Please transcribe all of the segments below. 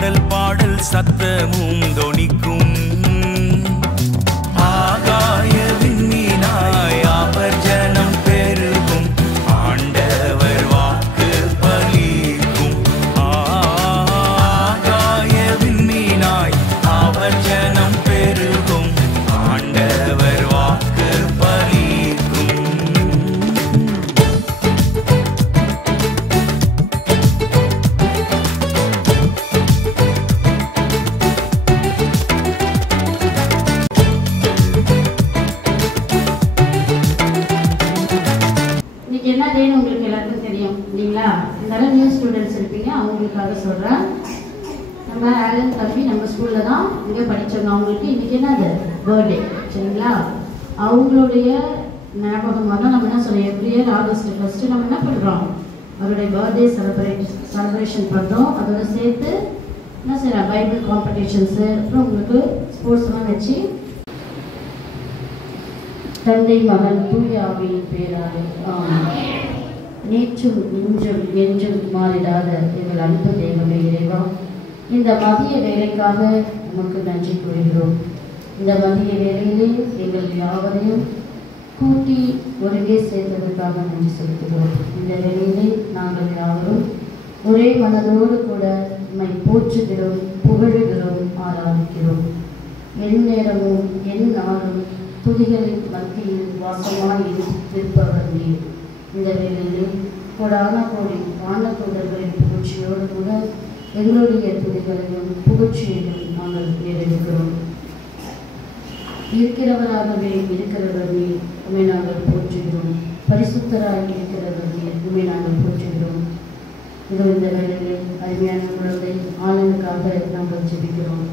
ஆடல் பாடல் சத்தமும் தொனிக்கும். ஆகாய விண்மீனாய் ஆபர்ஜனம் பெருகும், ஆண்டவர் வாக்கு பலிக்கும். ஆகாய விண்மீனாய் ஆபர்ஜனம் பெருகும், ஆண்டவர் வாக்கு பலிக்கும். என்ன டேன்னு உங்களுக்கு எல்லாருக்கும் தெரியும் இல்லைங்களா? இருந்தாலும் நியூ ஸ்டூடெண்ட்ஸ் இருப்பீங்க, அவங்களுக்காக சொல்கிறேன். நம்ம ஆலன் தம்பி நம்ம ஸ்கூலில் தான் இங்கே படித்தவங்க. அவங்களுக்கு இன்றைக்கி என்னது பர்த்டே, சரிங்களா? அவங்களுடைய ஞாபகமாக தான் நம்ம என்ன சொல்கிறோம், எவ்ரி இயர் ஆகஸ்ட் 1 நம்ம என்ன பண்ணுறோம், அவருடைய பர்த்டே செலிப்ரேஷன் பண்ணுறோம். அதோட சேர்த்து என்ன செய்யலாம், பைபிள் காம்படிஷன்ஸு, அப்புறம் உங்களுக்கு ஸ்போர்ட்ஸ்லாம் வச்சு தந்தை மகன் தூய ஆவியின் பேராலே ஆமென். நேற்றும் இன்றும் என்றும் மாறிடாத எங்கள் அன்பு தெய்வமே இறைவா, இந்த மதிய வேலைக்காக நமக்கு நன்றி கூறுகிறோம். இந்த மதிய வேலையிலே எங்கள் யாவரையும் கூட்டி ஒருங்கே சேர்ந்ததற்காக நன்றி செலுத்துகிறோம். இந்த வேலையிலே நாங்கள் யாவரும் ஒரே மனதோடு கூட நம்மை போற்றுகிறோம், புகழுகிறோம், ஆராதிக்கிறோம். என் நேரமும் என் நாளும் துதிகளின் மத்தியில் வாசமாய் இருப்பவர் நீர். இந்த வேளையிலே கோடான கோடி வானதூதர்களின் புகழ்ச்சியோடு கூட எங்களுடைய துதிகளையும் புகழ்ச்சியையும் நாங்கள் ஏறெடுக்கிறோம். இருக்கிறவராகவே இருக்கிறவர் நீர், உண்மை நாங்கள் போற்றுகிறோம். பரிசுத்தராய் இருக்கிறவர் நீர், உண்மை நாங்கள் போற்றுகிறோம். இதோ இந்த வேளையிலே அருமையான குழந்தை ஆனனுக்காக நாங்கள் ஜெபிக்கிறோம்.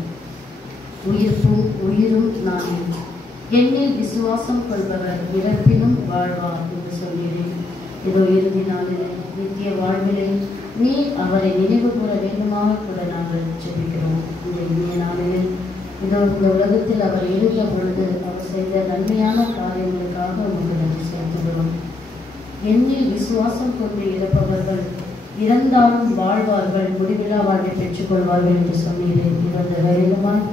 உயிர்ப்பும் உயிரும் நானே, என்னில் விசுவாசம் கொள்பவர் இறப்பினும் வாழ்வார் என்று சொல்கிறேன். இதோ இறுதி நாளிலே நித்திய வாழ்விலே நீ அவரை நினைவு கூற வேண்டுமாக கூட நாங்கள் ஜெபிக்கிறோம். இந்த இனிய நாளிலே இதோ இந்த உலகத்தில் அவர் இருந்த பொழுது அவர் செய்த நன்மையான காரியங்களுக்காக உங்களுக்கு நன்றி செலுத்துகிறோம். என்னில் விசுவாசம் கொண்டு இறப்பவர்கள் இறந்தாலும் வாழ்வார்கள், முடிவில்லா வாழ்வை பெற்றுக்கொள்வார்கள் என்று சொன்னீர்கள். இந்த வேலையுமாய்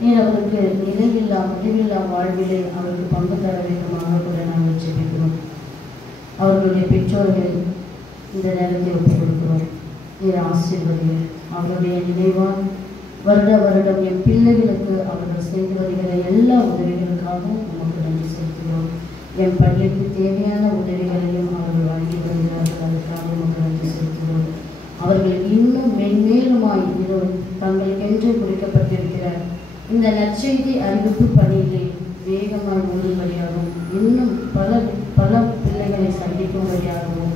நீர் அவருக்கு நிலையில்லா முடிவில்லா வாழ்விலே அவருக்கு பங்கு தர வேண்டுமாக கூட நாங்கள் ஜெபிக்கிறோம். அவர்களுடைய பெற்றோர்கள் இந்த நேரத்தை ஒப்புக் கொடுக்கிறோம். நீர் ஆசீர்வதிகள். அவருடைய நினைவால் வருட வருடம் என் பிள்ளைகளுக்கு அவர்கள் செய்து வருகிற எல்லா உதவிகளுக்காகவும் நமக்கு நன்றி செலுத்துகிறோம். என் பள்ளிக்கு தேவையான உதவிகளையும் அவர்கள் வழங்கி வருகிறார்கள், அதற்காக நமக்கு நன்றி செலுத்துகிறோம். அவர்கள் இன்னும் மென்மேலுமாய் இதோ தங்களுக்கென்று குறிக்கப்பட்டிருக்கிற இந்த நற்செய்தி அறிவிப்பு பணியிலே வேகமாக ஓடும்படியாகவும் இன்னும் பல பல பிள்ளைகளை சந்திக்கும்படியாகவும்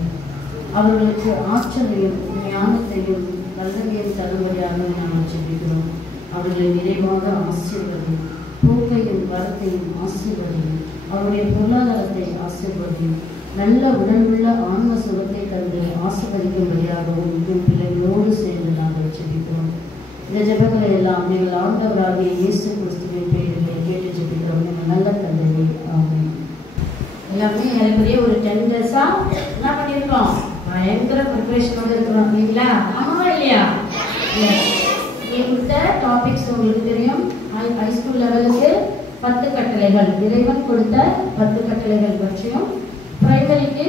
அவர்களுக்கு ஆற்றலையும் ஞானத்தையும் வல்லமையும் தரும்படியாகவும் நாங்கள் ஜெபிக்கிறோம். அவர்களை நிறைவாக ஆசீர்வதியும், போக்கையும் வரத்தையும் ஆசீர்வதியும், அவருடைய பொருளாதாரத்தை ஆசீர்வதியும், நல்ல உடம்புள்ள ஆன்ம சுகத்தை தந்து ஆசீர்வதிக்கும்படியாகவும் என் பிள்ளைகளோடு சேர்ந்து நாங்கள் ஜெபிக்கிறோம். இந்த ஜெபங்களை எல்லாம் நீங்கள் ஆண்டவராகிய இயேசு கிறிஸ்துவின் பெயரிலே கேட்டு ஜெபிக்கிறோம். நீங்கள் நல்ல தந்தையே ஆமென். எல்லாமே எனக்குரிய ஒரு 10 days-ஆ என்ன பண்ணியிருக்கோம், பயங்கர ப்ரிப்பரேஷனோடு இருக்கிறோம் இல்லைங்களா? ஆமாவா இல்லையா? கொடுத்த டாபிக்ஸ் உங்களுக்கு தெரியும். ஹைஸ்கூல் லெவலுக்கு 10 கட்டளைகள், இறைவன் கொடுத்த 10 கட்டளைகள் பற்றியும், பிரைமரிக்கு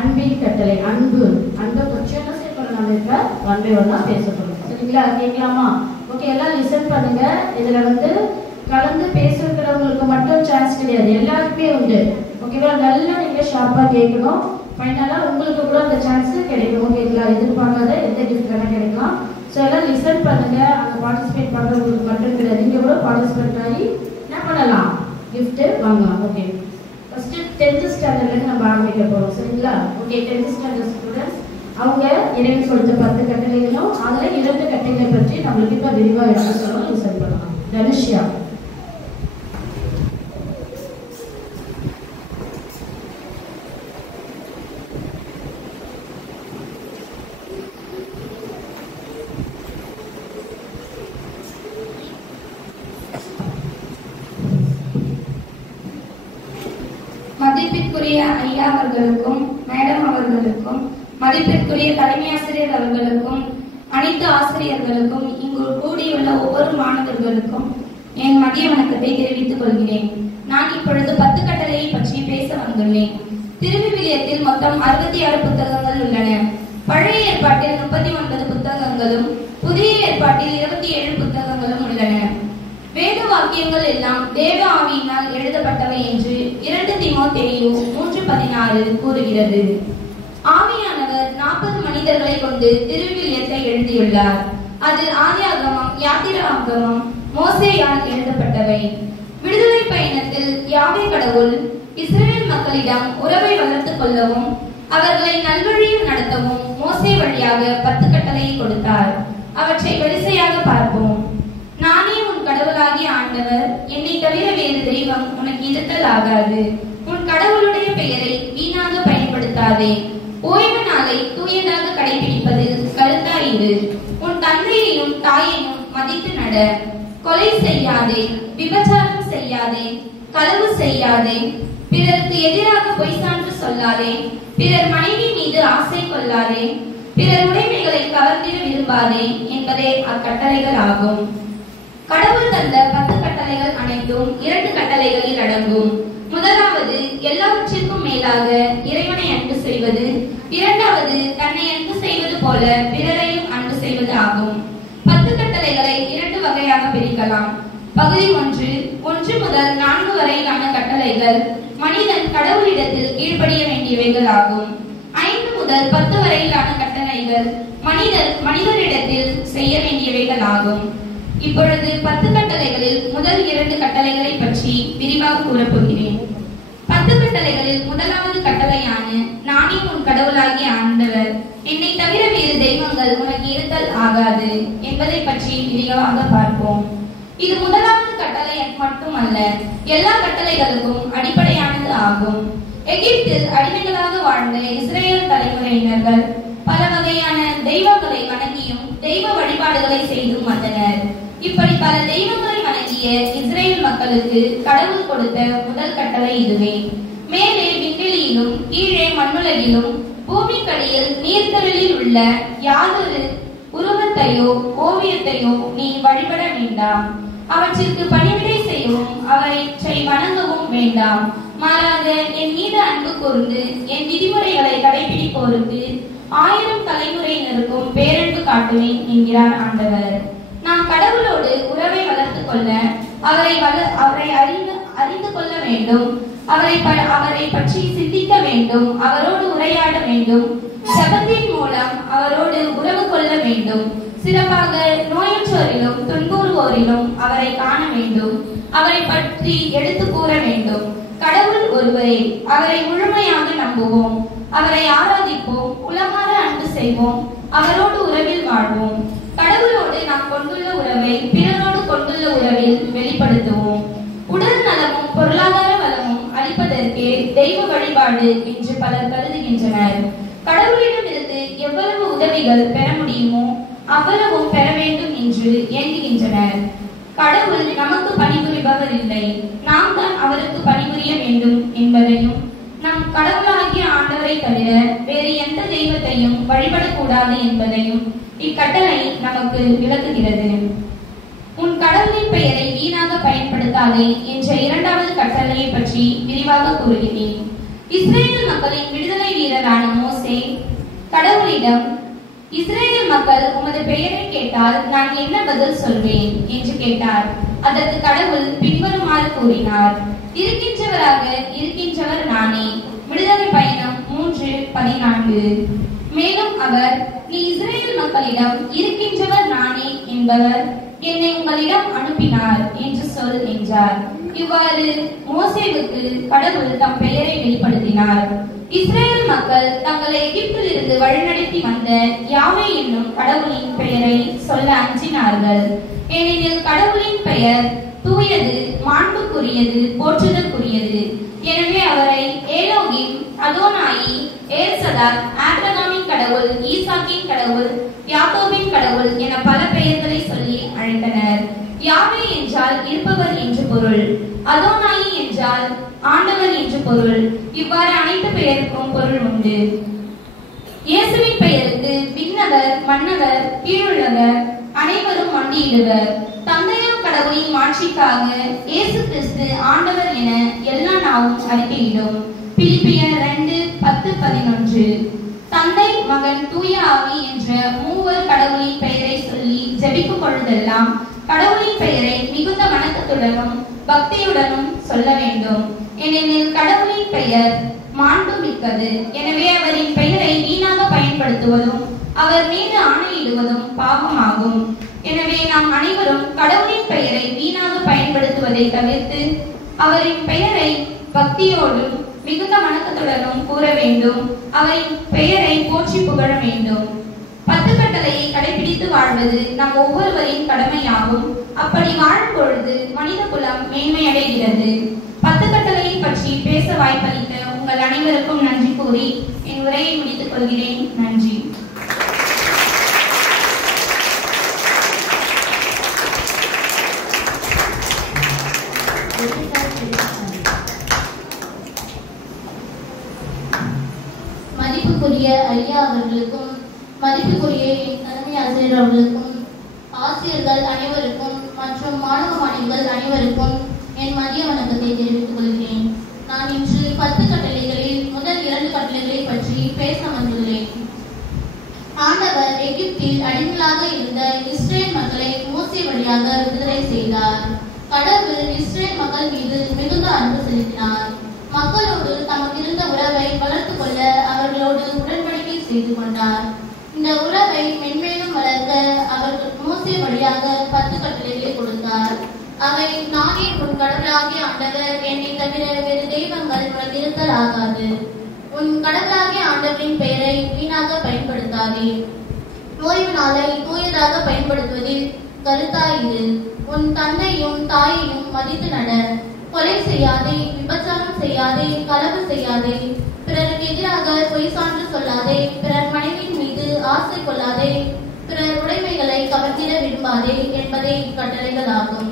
அன்பின் கட்டளை, அன்பை பற்றியும் என்ன செய்யப்படும், நம்ம இப்போ 1 by 1 பேசப்படும். சரிங்களா? கேட்கலாமா? ஓகே, எல்லாம் லிசன் பண்ணுங்க. இதுல கலந்து பேசுறவங்களுக்கு மட்டும் சான்ஸ் கிடையாது, எல்லாருக்குமே உண்டு. ஓகேவா? நல்லா நீங்க ஷார்ப்பா கேட்கணும். ஃபைனலா உங்களுக்கு கூட அந்த சான்ஸ் கிடைக்கும். ஓகேங்களா? எதிர்பார்க்காத எந்த கிஃப்ட் வேணா கிடைக்கலாம். ஸோ எல்லாம் லிசன் பண்ணுங்க. அங்கே பார்ட்டிசிபேட் பண்றவங்களுக்கு மட்டும் கிடையாது, நீங்க கூட பார்ட்டிசிபேட் ஆகி என்ன பண்ணலாம், கிஃப்ட் வாங்கலாம். ஓகே, ஃபர்ஸ்ட் 10th ஸ்டாண்டர்ட்ல நம்ம ஆரம்பிக்க போறோம். சரிங்களா? ஓகே, 10th ஸ்டாண்டர்ட் ஸ்டூடெண்ட்ஸ் அவங்க இறைவன் கொடுத்த 10 கட்டளைகளும் அதுல 2 கட்டளை பற்றி நம்மளுக்கு இப்ப விரிவா எடுத்து சொல்லுவோம். லிசன் பண்ணலாம். தனுஷ்யா. மதிப்பிற்குரிய ஐயா அவர்களுக்கும் மேடம் அவர்களுக்கும் மதிப்பிற்குரிய தலைமை ஆசிரியர் அவர்களுக்கும் அனைத்து ஆசிரியர்களுக்கும் இங்கு ஒவ்வொரு மாணவர்களுக்கும் என் மதிய வணக்கத்தை தெரிவித்துக் கொள்கிறேன். நான் இப்பொழுது 10 கட்டளையை பற்றி பேச வந்துள்ளேன். திருவிவிலியத்தில் மொத்தம் 66 புத்தகங்கள் உள்ளன. பழைய ஏற்பாட்டில் 39 புத்தகங்களும் புதிய ஏற்பாட்டில் 27 புத்தகங்களும் உள்ளன. வேத வாக்கியங்கள் எல்லாம் தேவ ஆவியினால் எழுதப்பட்டவை என்று 2 தீமோத்தேயு 3:16 கூறுகிறது. ஆவியானவர் 40 மனிதர்களை கொண்டு திருவிவிலியத்தை எழுதியுள்ளார். அதில் ஆதியாகமம், யாத்திராகமம், மோசேயால் எழுதப்பட்டவை. விடுதலை பயணத்தில் யாவே கடவுள் இஸ்ரவேல் மக்களிடம் உறவை வளர்த்துக் கொள்ளவும் அவர்களை நல்வழியில் நடத்தவும் மோசே வழியாக 10 கட்டளையை கொடுத்தார். அவற்றை வரிசையாக பார்ப்போம். நானே உன் கடவுளாகிய ஆண்டவர், என்னை தவிர வேறு தெய்வம் உனக்கு இருத்தல் ஆகாது. உன் கடவுளுடைய பெயரை வீணாக பயன்படுத்தாதே. ஓய்வு நாளை தூயதாக கடைபிடிப்பதில் கருத்தாயிரு. உன் தந்தையையும் தாயையும் மதித்து நட. கொலை செய்யாதே, விபச்சாரம் செய்யாதே, களவு செய்யாதே, பிறருக்கு எதிராக பொய் சான்று சொல்லாதே, பிறர் மனைவி மீது ஆசை கொள்ளாதே, பிறர் உடைமைகளை கவர்ந்திட விரும்பாதே என்பதே அக்கட்டளைகள் ஆகும். கடவுள் தந்த 10 கட்டளைகள் அனைத்தும் 2 கட்டளைகளில் அடங்கும். முதலாவது எல்லாவற்றிற்கும் மேலாக இறைவனை அன்பு செய்வது, இரண்டாவது தன்னை அன்பு செய்வது போல பிறரையும் அன்பு செய்வது ஆகும். 10 கட்டளைகளை 2 வகையாக பிரிக்கலாம். பகுதி 1 முதல் 4 வரையிலான கட்டளைகள் மனிதன் கடவுளிடத்தில் கீழ்ப்படிய வேண்டியவைகள் ஆகும். 5 முதல் 10 வரையிலான கட்டளைகள் மனிதரிடத்தில் செய்ய வேண்டியவைகள் ஆகும். இப்பொழுது 10 கட்டளைகளில் முதல் 2 கட்டளைகளை பற்றி விரிவாக கூறப்போகிறேன். 10 கட்டளைகளில் முதலாவது கட்டளையான நானே உன் கடவுளாகிய ஆண்டவர், என்னை தவிர வேறு தெய்வங்கள் உனக்கு இருத்தல் ஆகாது என்பதை பற்றி விரிவாக பார்ப்போம். இது முதலாவது கட்டளை மட்டுமல்ல, எல்லா கட்டளைகளுக்கும் அடிப்படையானது ஆகும். எகிப்தில் அடிமைகளாக வாழ்ந்த இஸ்ரேல் தலைமுறையினர்கள் பல வகையான தெய்வங்களை வணங்கியும் தெய்வ வழிபாடுகளை செய்தும் வந்தனர். இப்படி பல தெய்வங்களை வணங்கிய இஸ்ரேல் மக்களுக்கு கடவுள் கொடுத்த முதல் கட்டளை இதுவே. மேலே விண்வெளியிலும் கீழே மண்ணுலகிலும் பூமிக்கடியில் நீர்த்தலில் உள்ள யாதொரு உருவத்தையோ ஓவியத்தையோ நீ வழிபட வேண்டாம். அவற்றிற்கு பணிவிடை செய்யவும் அவற்றை வணங்கவும் வேண்டாம். மாறாக என் மீது அன்பு கூர்ந்து என் விதிமுறைகளை கடைபிடிப்போருக்கு 1000 தலைமுறையினருக்கும் பேரன்பு காட்டுவேன் என்கிறார் ஆண்டவர். நாம் கடவுளோடு உறவை வளர்த்துக் கொள்ள அவரை அறிந்து கொள்ள வேண்டும். அவரை பற்றி சிந்திக்க வேண்டும். அவரோடு உரையாட வேண்டும். ஜபத்தின் மூலம் அவரோடு உறவு கொள்ள வேண்டும். சிறப்பாக நோயற்றோரிலும் துன்புறுவோரிலும் அவரை காண வேண்டும். அவரை பற்றி எடுத்து கூற வேண்டும். கடவுள் ஒருவரே, அவரை முழுமையாக நம்புவோம். அவரை ஆராதிப்போம். உளமாற அன்பு செய்வோம். அவரோடு உறவில் வாழ்வோம். கடவுளோடு நாம் கொண்டுள்ள உறவை பிறரோடு கொண்டுள்ள உறவில் வெளிப்படுத்துவோம். உடல் நலமும் பொருளாதார வளமும் அளிப்பதற்கே தெய்வ வழிபாடு என்று பலர் கருதுகின்றனர். கடவுளிடமிருந்து எவ்வளவு உதவிகள் பெற முடியுமோ அவ்வளவும் பெற வேண்டும் என்று ஏங்குகின்றனர். கடவுள் நமக்கு பணிபுரிபவர் இல்லை, நாம் தான் அவருக்கு பணிபுரிய வேண்டும் என்பதையும், நம் கடவுளாகிய ஆண்டவரை தவிர வேறு எந்த தெய்வத்தையும் வழிபடக்கூடாது என்பதையும் இக்கட்டளை நமக்கு விளக்குகிறது. உன் கடவுளின் பெயரை வீணாக பயன்படுத்தாதே என்ற 2வது கட்டளையை பற்றி விரிவாக கூறுகிறேன். இஸ்ரேல் மக்களின் விடுதலை வீரரான மோசே கடவுளிடம், இஸ்ரேல் மக்கள் உமது பெயரை கேட்டால் நான் என்ன பதில் சொல்வேன் என்று கேட்டார். அதற்கு கடவுள் பின்வருமாறு கூறினார்: இருக்கின்றவராக இருக்கின்றவர் நானே. விடுதலை பயணம் 3:14. மேலும் அவர், நீ இஸ்ரேல் மக்களிடம் இருக்கின்றவர் நானே என்பவர் என்னை உங்களிடம் அனுப்பினார் என்று சொல் என்றார். இவ்வாறு மோசேவுக்கு கடவுள் தம் பெயரை வெளிப்படுத்தினார். இஸ்ரேல் மக்கள் தங்களை எகிப்தில் இருந்து வழிநடத்தி வந்த யாவே என்னும் கடவுளின் பெயரை சொல்ல அஞ்சினார்கள். ஏனெனில் கடவுளின் பெயர் தூயது, மாண்புக்குரியது, போற்றுதற்குரியது. எனவே அவரை ஏலோகிம், அதோனாயி, ஏல்சதார், ஆபிரகாமின் கடவுள், ஈசாக்கின் கடவுள், யாக்கோபின் கடவுள் என பல பெயர்களை சொல்லி அழைத்தனர். யாவே என்றால் இருப்பவர் என்று பொருள். அதோனாயி என்றால் ஆண்டவர் என்று பொருள். இவ்வாறு அனைத்து பெயருக்கும் பொருள் உண்டு. இயேசுவின் பெயருக்கு விண்ணவர், மன்னவர், கீழுள்ளவர் அனைவரும் மண்டியிடுவர். தந்தையாம் கடவுளின் மாட்சிக்காக இயேசு கிறிஸ்து ஆண்டவர் என எல்லா நாவும் அறிக்கையிடும். பிலிப்பியர் 2:10-11. தந்தை, மகன், தூய ஆவி என்ற மூவர் கடவுளின் பெயரை சொல்லி ஜெபிக்கும் பொழுதெல்லாம் கடவுளின் பெயரை மிகுந்த வணக்கத்துடனும் பக்தியுடனும் சொல்ல வேண்டும். ஏனெனில் கடவுளின் பெயர் மாண்புமிக்கது. எனவே அவரின் பெயரை வீணாக பயன்படுத்துவதும் அவர் மீது ஆணையிடுவதும் பாவமாகும். எனவே நாம் அனைவரும் கடவுளின் பெயரை வீணாக பயன்படுத்துவதை தவிர்த்து அவரின் பெயரை பக்தியோடும் மிகுந்த வணக்கத்துடனும் கூற வேண்டும். அவரின் பெயரை போற்றி புகழ வேண்டும். 10 கட்டளையை கடைபிடித்து வாழ்வது நம் ஒவ்வொருவரின் கடமையாகும். அப்படி வாழும் பொழுது மனித குலம் மேன்மையடைகிறது. 10 கட்டளையை பற்றி பேச வாய்ப்பளித்த உங்கள் அனைவருக்கும் நன்றி கூறி என் உரையை முடித்துக் கொள்கிறேன். நன்றி. மதிப்புக்குரிய ஐயா அவர்களுக்கும் மதிப்புக்குரிய என் தலைமை ஆசிரியர் அவர்களுக்கும் ஆசிரியர்கள் அனைவருக்கும் மற்றும் மாணவ மாணவிகள் அனைவருக்கும் என் மதிய வணக்கத்தை தெரிவித்துக் கொள்கிறேன். நான் இன்று 10 கட்டளைகளில் முதல் 2 கட்டளைகளை பற்றி பேச வந்துள்ளேன். ஆண்டவர் எகிப்தில் அடிமைகளாக இருந்த இஸ்ரேல் மக்களை மோசே வழியாக விடுதலை செய்தார். கடவுள் இஸ்ரேல் மக்கள் மீது மிகுந்த அன்பு செலுத்தினார். மக்களோடு தமக்கு இருந்த உறவை வளர்த்துக் கொள்ள அவர்களோடு உடன்படிக்கை செய்து கொண்டார். இந்த உறவை மென்மேலும் வளர்க்க அவர்கள் மோசே வழியாக 10 கட்டளைகளை கொடுத்தார். அவை, நானே உன் கடவுளாகிய ஆண்டவர், என்னை தவிர வேறு தெய்வங்கள் உனக்கு இருத்தல் ஆகாது. உன் கடவுளாகிய ஆண்டவரின் பெயரை வீணாக பயன்படுத்தாதே. ஓய்வு நாளை தூயதாக பயன்படுத்துவதில் கருத்தாயிரு. உன் தந்தையும் தாயையும் மதித்து நட. கொலை செய்யாதே, விபச்சாரம் செய்யாதே, களவு செய்யாதே, பிறருக்கு எதிராக பொய் சான்று சொல்லாதே, பிறர் மனைவியின் மீது ஆசை கொள்ளாதே, பிறர் உடைமைகளை கவர்ந்திட விரும்பாதே என்பதே இக்கட்டளைகள் ஆகும்.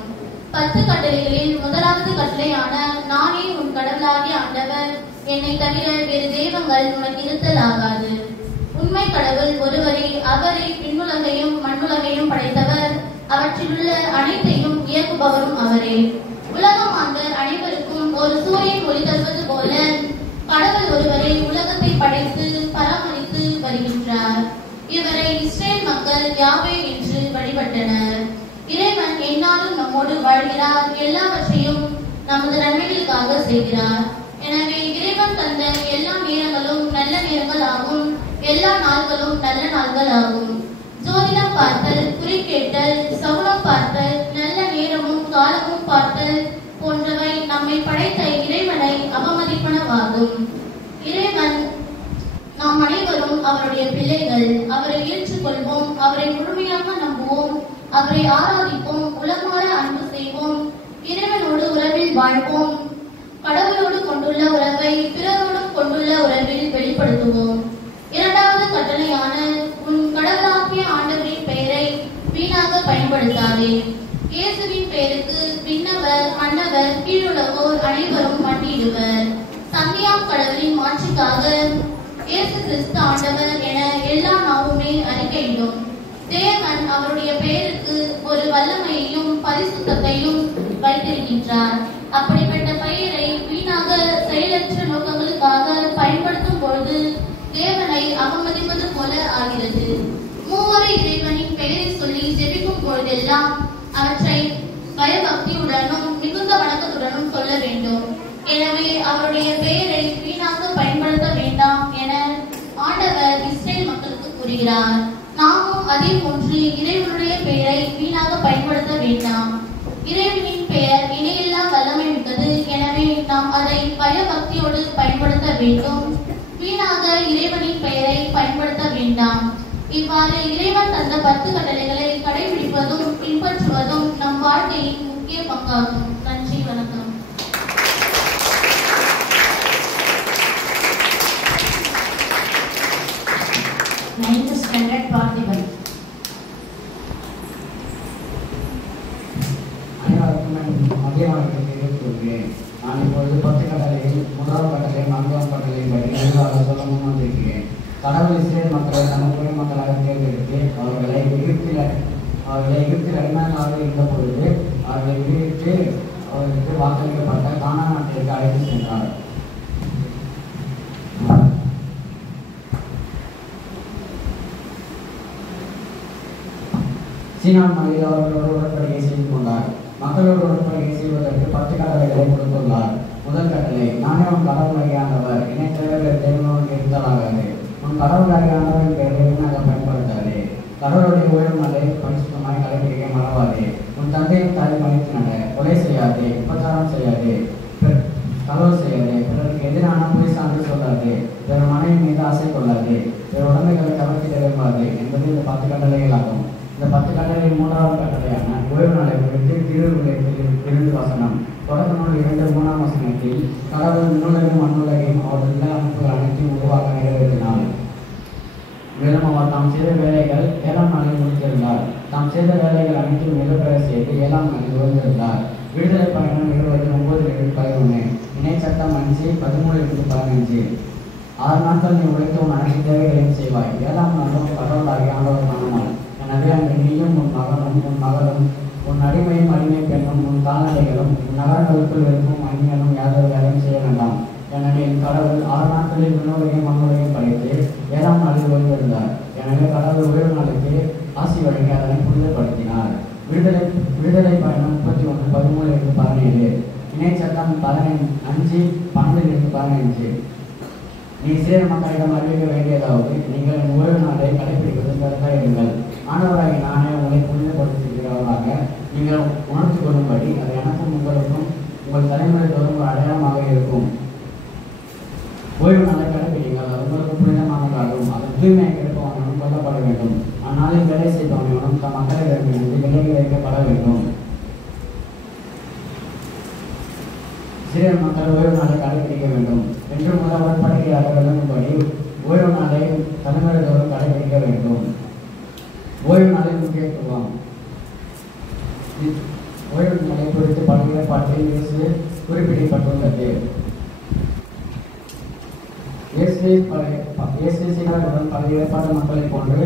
10 கட்டளைகளில் முதலாவது கட்டளையான நானே உன் கடவுளாகிய ஆண்டவர், என்னை தவிர வேறு தெய்வங்கள் உனக்கு இருத்தல் ஆகாது. உண்மை கடவுள் ஒருவரே. அவரே விண்ணுலகையும் மண்ணுலகையும் படைத்தவர். அவற்றிலுள்ள அனைத்தையும் இயக்குபவரும் அவரே. உலகம் மாந்தர் அனைவருக்கும் ஒரு சூரியன் ஒளி தருவது போல கடவுள் ஒருவரை உலகத்தை படைத்து பராமரித்து வருகின்றார். இவரை இஸ்ரேல் மக்கள் யாவே என்று வழிபட்டனர். இறைவன் எந்நாளும் நம்மோடு வாழ்கிறார். எல்லாவற்றையும் நமது நன்மைகளுக்காக செய்கிறார். எனவே இறைவன் தந்த எல்லா நேரங்களும் நல்ல நேரங்கள் ஆகும். எல்லா நாள்களும் நல்ல நாள்கள் ஆகும். ஜோதிடம் பார்த்தல், குறிக்கேட்டல், சகுனம் பார்த்தல், நல்ல நேரமும் காலமும் பார்த்தல் போன்றவை நம்மை படைத்த இறைவனை அவமதிப்பனவாகும். இறைவன் நாம் அனைவரும் அவருடைய பிள்ளைகள். அவரை ஏற்றுக்கொள்வோம், அவரை முழுமையாக நம்புவோம், அவரை ஆராதிப்போம், உலகமாற அன்பு செய்வோம், இறைவனோடு உறவில் வாழ்வோம், கடவுளோடு கொண்டுள்ள உறவை பிறரோடும் கொண்டுள்ள உறவில் வெளிப்படுத்துவோம். இரண்டாவது கட்டளையான உன் கடவுளாகிய ஆண்டவரின் பெயரை வீணாக பயன்படுத்தாதே. இயேசுவின் பெயருக்கு விண்ணவர், மன்னவர், கீழுலகோர் அனைவரும் மண்டியிடுவர். தந்தையாம் கடவுளின் மாட்சிக்காக இயேசு கிறிஸ்து ஆண்டவர் என எல்லா நாவுமே அறிக்கையிடும். தேவன் அவருடைய பெயருக்கு ஒரு வல்லமையையும் பரிசுத்தத்தையும் வைத்திருக்கின்றார். அப்படிப்பட்ட பெயரை வீணாக செயலற்ற நோக்கங்களுக்காக பயன்படுத்தும் பொழுது தேவனை அவமதிப்பது போல ஆகிறது. மூவரை இறைவனின் பெயரை சொல்லி ஜெபிக்கும் பொழுதெல்லாம் அவற்றை பயபக்தியுடனும் மிகுந்த வணக்கத்துடனும் சொல்ல வேண்டும். எனவே அவருடைய பெயரை வீணாக பயன்படுத்த வேண்டாம் என ஆண்டவர் இஸ்ரேல் மக்களுக்கு கூறுகிறார். நாமும் அதே போன்று இறைவனுடைய பெயரை வீணாக பயன்படுத்த வேண்டாம். இறைவனின் பெயர் இணையில்லா வல்லமை மிக்கது. எனவே நாம் அதை பயபக்தியோடு பயன்படுத்த வேண்டும். வீணாக இறைவனின் பெயரை பயன்படுத்த வேண்டாம். இவ்வாறு இறைவன் தந்த 10 கட்டளைகளை கடைபிடிப்பதும் பின்பற்றுவதும் நம் வாழ்க்கையின் முக்கிய பங்காகும். நன்றி, வணக்கம். மத்திய வணக்கத்தை தெரிவித்துள்ளேன். நான் இப்பொழுது 10 கட்டளையில் முதல் கட்டளை 4ஆம் கட்டளை பற்றி விரிவாக சொல்ல முன்வந்திருக்கிறேன். கடவுள் இஸ்ரேல் மக்களை தமக்குரிய மக்களாக தேர்ந்தெடுத்து அவர்களை எகிப்தில் அவர்களை எகிப்தில் அடிமையாக இருந்த பொழுது அவர்களை விடுவித்து அவர்களுக்கு வாக்களிக்கப்பட்ட கானான் நாட்டிற்கு அழைத்து சென்றார். சீனான் மலையில் அவர்களோடு உடன்படிக்கை செய்து கொண்டார். மக்களோடு உடன்படிக்கை செய்வதற்கு 10 கட்டளைகளை கொடுத்துள்ளார். முதல் கட்டளை, நானே உன் கடவுளாகிய ஆண்டவர், என்னை தவிர தேவனோடு இருத்தலாகாது. உன் கடவுளாகிய ஆண்டவரின் பெயரை வீணாக பயன்படுத்தாதே. கடவுளுடைய ஓய்வு நாளை பரிசுத்தமாய் கடைபிடிக்க மறவாதே. உன் தந்தையும் தாய் மன்னித்து நட. கொலை செய்யாதே, உபச்சாரம் செய்யாதே, களவு செய்யாதே, பிறருக்கு எதிரான பொய் சான்று சொல்லாதே, பிற மனைவி மீது ஆசை கொள்ளாதே, பிற உடமைகளை கவர்த்திட விரும்பாதே என்பது இந்த 10 கட்டளைகள் ஆகும். இந்த 10 கட்டளையின் 3வது கட்டளையான ஓய்வு நாளை குறித்து திருவிழத்தில் 2 வசனம். தொடக்க நூல் 2:3 வசனத்தில் கடவுள் விண்ணுலகையும் மண்ணுலகையும் அவர் எல்லா அமைப்புகள் அனைத்தையும் உருவாக்க நிறைவேற்றினார். மேலும் அவர் தாம் செய்த வேலைகள் 7ஆம் நாளில் முடித்திருந்தார். தாம் செய்த வேலைகள் அனைத்தையும் நிலப்பெற செய்து 7ஆம் நாளில் ஓய்ந்திருந்தார். விடுதலை பயணம் 29:11, இணை சட்டம் 5:13-15. 6 நாட்கள் நீ உழைத்து உன் அனைத்து தேவைகளையும் செய்வாய். 7ஆம் நாளும் கடவுளாகி ஆண்டவருக்கான நாள். எனவே அங்கு நீயும் உன் மகனும் உன் மகளும் உன் அடிமையும் அடிமை பெண்ணும் உன் கால்நடைகளும் உன் நகரங்களுக்குள் இருக்கும் அந்நியனும் யாதொரு வேலையும் செய்ய வேண்டாம். எனவே என் கடவுள் 6 நாட்களில் விண்ணுலகையும் மண்ணுலகையும் படைத்து 7ஆம் நாளில் ஓய்ந்திருந்தார். எனவே கடவுள் ஓய்வு நாளுக்கு ஆசி வழங்கி அதனை புனிதப்படுத்தினார். விடுதலை பயணம் 31:13-17, இணை சட்டம் 5:12-15. நீ இஸ்ரேல் மக்களிடம் அறிவிக்க வேண்டியதாவது, நீங்கள் என் ஓய்வு நாளை கடைபிடிப்பது கருத்தாயிருங்கள். ஆண்டவராகி நானே உங்களை புனிதப்படுத்துகிறவராக நீங்கள் உணர்ந்து கொள்ளும்படி அது எனக்கும் உங்களுக்கும் உங்கள் தலைமுறை தோறும் ஒரு அடையாளமாக இருக்கும். ஓய்வு நாளை கடைபிடிங்கள், அது உங்களுக்கு புனிதமானதாகும். அது தூய்மையாக இருப்பவனும் கொல்லப்பட வேண்டும். அந்நாளில் வேலை செய்பவனும் தம் மக்களிடமிருந்து விலகி வைக்கப்பட வேண்டும். இஸ்ரேல் மக்கள் ஓய்வு நாளை கடைபிடிக்க வேண்டும் என்று முதல் உடன்படிக்கையாக விளங்கும்படி ஓய்வு நாளை தலைமுறை தோறும் கடைபிடிக்க வேண்டும். ஓய்வு நாளின் முக்கியத்துவம். ஓய்வு நாளை குறித்து பல ஏற்பாட்டில் இயேசு குறிப்பிடப்பட்டுள்ளது. இயேசு சீடர்களுடன் பல ஏற்பாடு மக்களை போன்று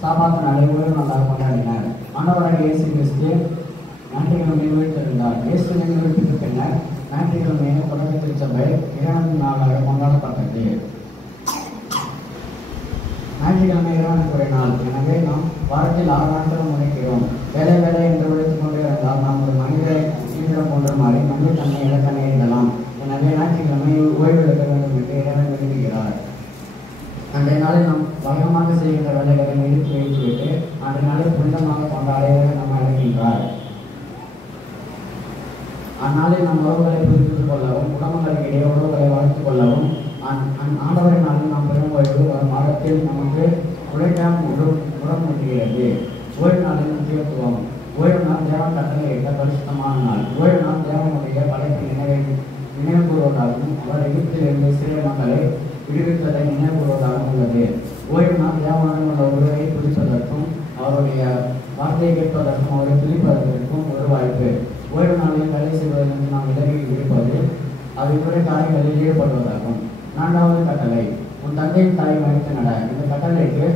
சாபாத் நாளை ஓய்வு நாளாக கொண்டாடினார். ஆண்டவராக இயேசு கிறிஸ்து ஞாயிற்றுக்கிழமை உயிர்த்தெழுந்தார். இயேசு உயிர்ப்பிற்கு பின்னர் ஞாயிற்றுக்கிழமையை தொடக்க திருச்சபை 2ஆம் நாளாக கொண்டாடப்பட்டது. ஞாயிற்றுக்கிழமை இறைவனுக்குரிய நாள். எனவே நாம் வாரத்தில் 6 நாட்களும் உழைக்கிறோம். வேலை என்று உழைத்துக் கொண்டே இருந்தால் நாம் ஒரு மனிதரை சீக்கிரம் போன்ற மாறி மனித தன்மை இழக்க நேரிடலாம். எனவே ஞாயிற்றுக்கிழமை ஓய்வு எடுக்க வேண்டும் என்று இறைவன் விரும்புகிறார். அன்றைய நாளில் நாம் வழக்கமாக செய்கின்ற வேலைகளை நிறுத்தி வைத்துவிட்டு அன்றைய நாளை புனிதமாக கொண்டாட நாம் அழைக்கின்றார். அந்நாளில் நம் உறவுகளை புதுப்பித்துக் கொள்ளவும் குடும்பங்களுக்கு இடையே உறவுகளை வளர்த்துக் கொள்ளவும் ஆண்டவரின் நாளில் நாம் பெறும் ஓய்வு வரும் மாதத்தில் நமக்கு உழைக்காம உடம்புகிறது. ஓய்வு நாளின் முக்கியத்துவம். ஓய்வு நாள் தேவன் கட்டளையிட்ட பரிசுத்தமான நாள். ஓய்வு நாள் தேவனுடைய படைப்பை நினைவு கூறுவதாகவும் அவர் எகிப்திலிருந்து இஸ்ரேல் மக்களை விடுவித்ததை நினைவு கூறுவதாகவும் உள்ளது. ஓய்வு நாள் தேவனுடன் உள்ள உறவை புதுப்பதற்கும் அவருடைய வார்த்தையை கேட்பதற்கும் அவரை துதிப்பதற்கும் ஒரு வாய்ப்பு. ஓய்வு நாளில் வேலை செய்வதற்கு நாம் விலகி இருப்பது அவைக்குரிய காரியங்களில் ஈடுபடுவதாகும். 4வது கட்டளை, உன் தந்தையின் தாய் மன்னித்து நட. இந்த கட்டளைக்கு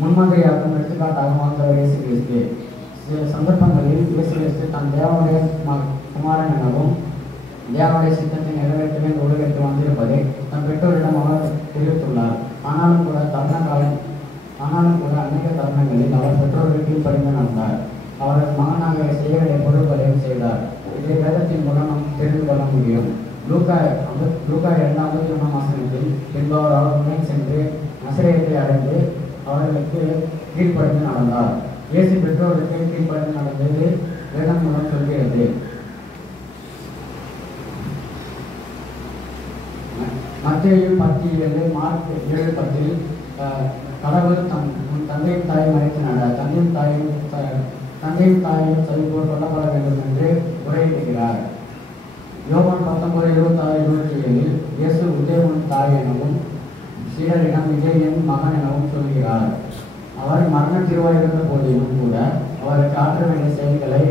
முன்மாதிரியாகவும் எடுத்துக்காட்டாகவும் வந்தவர் இயேசு கிறிஸ்து. சில சந்தர்ப்பங்களில் இயேசு கிறிஸ்து தன் தேவனுடைய குமாரன் எனவும் தேவனுடைய சித்தத்தை நிறைவேற்ற இந்த உலகத்தில் வந்திருப்பதை தன் பெற்றோரிடம் அவர் தெரிவித்துள்ளார். ஆனாலும் கூட அநேக தருணங்களில் அவர் பெற்றோருக்கு கீழ்ப்படிந்து நடந்தார். அவர் மகனாக செய்ய வேண்டிய பொருட்களையும் செய்தார். இதை வேதத்தின் மூலம் நாம் தெரிந்து கொள்ள முடியும். லூக்கா 2:51 வசனத்தில் பின்பு அவர் முன்னே சென்று நசரேத்தை அடைந்து அவர்களுக்கு கீழ்ப்படிந்து நடந்தார். இயேசு பெற்றோருக்கு கீழ்ப்படிந்து நடந்தது வேதம் மூலம் சொல்கிறது. மத்தேயு 10:7, மார்க் 7:10 கடவுள் உன் தந்தையின் தாயை மறைத்து நட. தந்தையும் தாயும் சொல்லிப்போல் கொல்லப்பட வேண்டும் என்று உரையிடுகிறார். யோவான் 19:26-27 இயேசு உதயமன் தாய் எனவும் சீடரிடம் இதை என் மகன் எனவும் சொல்கிறார். அவர் மரண திருவாயிருந்த போதிலும் கூட அவருக்கு ஆற்ற வேண்டிய செயல்களை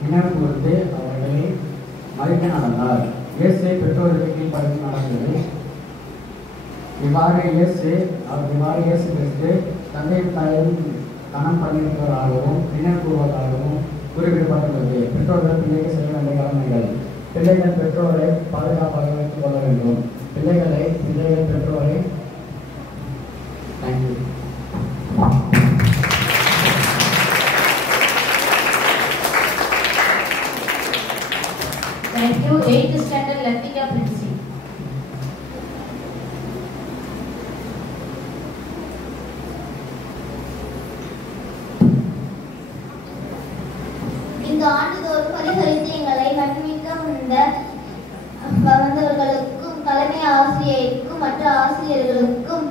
நினைவு கூர்ந்து அவர்களை மதிக்க நடந்தார். இயேசு பெற்றோருக்கு கீழ்ப்படிந்து நடந்தது. இவ்வாறு இயேசு கிறிஸ்து தந்தையும் கணம் பண்ணியிருப்பவராகவும் பின்னர் கூறுவதாகவும் குறிப்பிடப்பட்டுள்ளது. பெற்றோர்கள் பிள்ளைக்கு செய்ய வேண்டிய கடமைகள். பிள்ளைகள் பெற்றோரை பாதுகாப்பாக வைத்துக் கொள்ள வேண்டும். பிள்ளைகள் பெற்றோரை thank you. Thank you. 8th standard Latika Princy. இந்த ஆண்டுதோறும் பரிசளித்து எங்களை கண்மிக்க வந்தவர்களுக்கும் தலைமை ஆசிரியருக்கும் மற்ற ஆசிரியர்களுக்கும்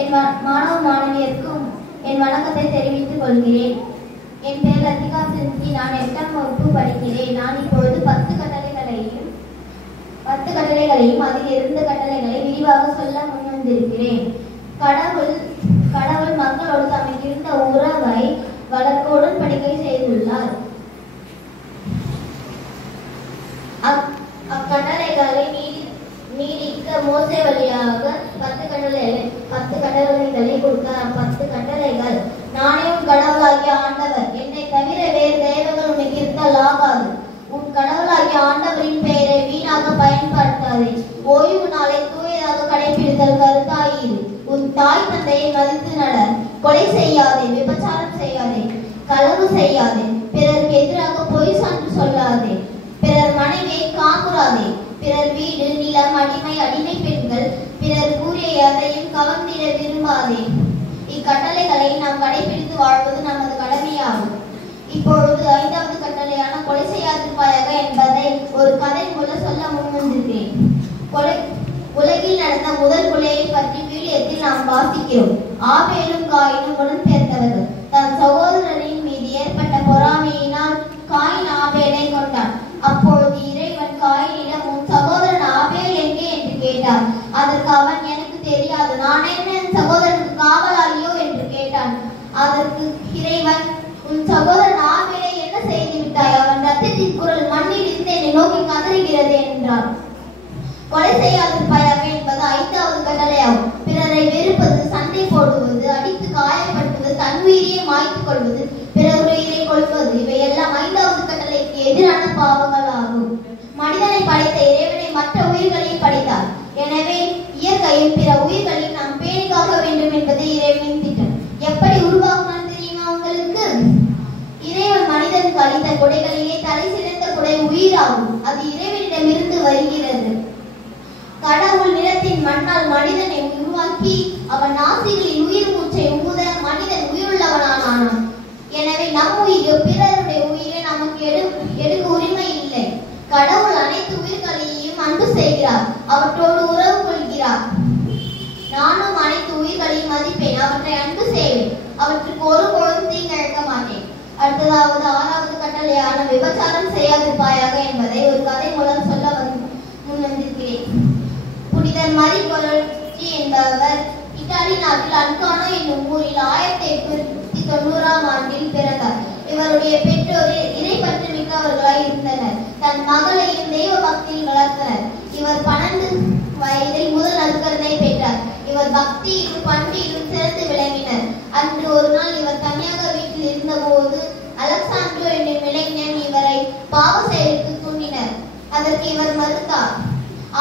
என் மாணவ மாணவியருக்கும் என் வணக்கத்தை தெரிவித்துக் கொள்கிறேன். என் பெயர் லத்திகா பிரின்சி. நான் 8ஆம் வகுப்பு படிக்கிறேன். நான் இப்பொழுது 10 கட்டளைகளையும் அதில் 2 கட்டளைகளை விரிவாக சொல்ல முன்வந்திருக்கிறேன். கடவுள் மக்களோடு தமக்கு இருந்த உறவை வளர்க்க உடன்படிக்கை செய்துள்ளார். அக்கட்டளைகளை நீடிக்க மோசே வழியாக 10 கட்டளைகளை கொடுத்தார். 10 கட்டளைகள்: நானே உன் கடவுளாகிய ஆண்டவர். என்னை தவிர வேறு தெய்வங்கள் உனக்கு இருந்தால் ஆகாது. உன் கடவுளாகிய ஆண்டவரின் பெயரை வீணாக பயன்படுத்தாதே. ஓய்வு நாளை தூயதாக கடைபிடித்தல் கருத்தாயிரு. உன் தாய் தந்தையை மதித்து நட. கொலை செய்யாதே, விபச்சாரம் செய்யாதே, களவு செய்யாதே, பிறருக்கு எதிராக பொய் சான்று சொல்லாதே, பிறர் மனைவியை காக்குறாதே, பிறர் வீடு, நிலம், அடிமை பெண்கள், பிறர் கூறிய எதையும் கவர்ந்திட விரும்பாதே. இக்கட்டளைகளை நாம் கடைபிடித்து வாழ்வது நமது கடமையாகும். இப்பொழுது 5வது கட்டளையான கொலை செய்யாதிருப்பாயாக என்பதை ஒரு கதை மூலம் சொல்ல முன்வந்திருக்கிறேன். உலகில் நடந்த முதல் கொலையை பற்றி வீடியத்தில் நாம் வாசிக்கிறோம். ஆபேலும் காயினும் உடன் சேர்ந்தவர்கள். தன் சகோதரனின் மீது ஏற்பட்ட பொறாமையினால் காயின் ஆபேலை கொண்டான். அப்பொழுது இறைவன் காயினிடம், உன் சகோதரன் ஆபேல் எங்கே என்று கேட்டார். அதற்கு அவன், எனக்கு தெரியாது, நான் என்ன என் சகோதரனுக்கு காவலாளியோ என்று கேட்டான். அதற்கு இறைவன், உன் சகோதரன் ஆபேலை என்ன செய்து விட்டாய்? அவன் ரத்தத்தின் குரல் மண்ணில் இருந்து என்னை நோக்கி கதறுகிறது என்றான். கொலை செய்யாதிருப்பாயாக என்பது 5வது கட்டளையாகும். பிறரை வெறுப்பது, சண்டை போடுவது, அடித்து காயப்படுத்துவது, தன் உயிரையே மாய்த்துக் கொள்வது, பிறர் உயிரை கொள்வது, இவையெல்லாம் 5வது கட்டளைக்கு எதிரான பாவங்கள் ஆகும். மனிதனை படைத்த இறைவனை மற்ற உயிர்களையும் படைத்தார். எனவே இயற்கையும் பிற உயிர்களையும் நாம் பேணி காக்க வேண்டும் என்பது இறைவனின் திட்டம். எப்படி உருவாக்கணும் தெரியுமா உங்களுக்கு? இறைவன் மனிதனுக்கு அளித்த கொடைகளிலே தலை சிறந்த கொடை உயிராகும். அது இறைவனிடமிருந்து வருகிறது. கடவுள் நிலத்தின் மண்ணால் மனிதனை உருவாக்கி அவன் நாசிகளில் உயிர் மூச்சை ஊத மனிதன் உயிருள்ளவனானான். எனவே நம் உயிர் பிறருடைய உயிரை நமக்கு எடுக்க உரிமை இல்லை. கடவுள் அனைத்து உயிர்களையும் அன்பு செய்கிறார், அவற்றோடு உறவு கொள்கிறார். நானும் அனைத்து உயிர்களையும் மதிப்பேன், அவற்றை அன்பு செய்வேன், அவற்றுக்கு ஒருபொழுதும் தீங்கிழைக்க மாட்டேன். அடுத்ததாவது 6வது கட்டளையான விபச்சாரம் செய்யாதிருப்பாயாக என்பதை ஒரு கதை மூலம் சொல்ல முன்வந்திருக்கிறேன். புனிதர் மரி கொலச்சி என்பவர் இத்தாலி நாட்டில் அன்கானோ என்னும் ஊரில் 1890ஆம் ஆண்டில் பிறந்தார். இவருடைய பெற்றோர் இறைப்பற்று மிக்கவர்களாய் இருந்தனர். தன் மகளையும் தெய்வ பக்தியில் வளர்த்தனர். இவர் 12 வயதில் முதல் நற்கருணை பெற்றார். இவர் பக்தியிலும் பண்பிலும் சிறந்து விளங்கினர். அன்று ஒரு நாள் இவர் தனியாக வீட்டில் இருந்தபோது அலெக்சாண்ட்ரோ என்னும் இளைஞன் இவரை பாவ செயலுக்கு தூண்டினர். அதற்கு இவர் மறுத்தார்.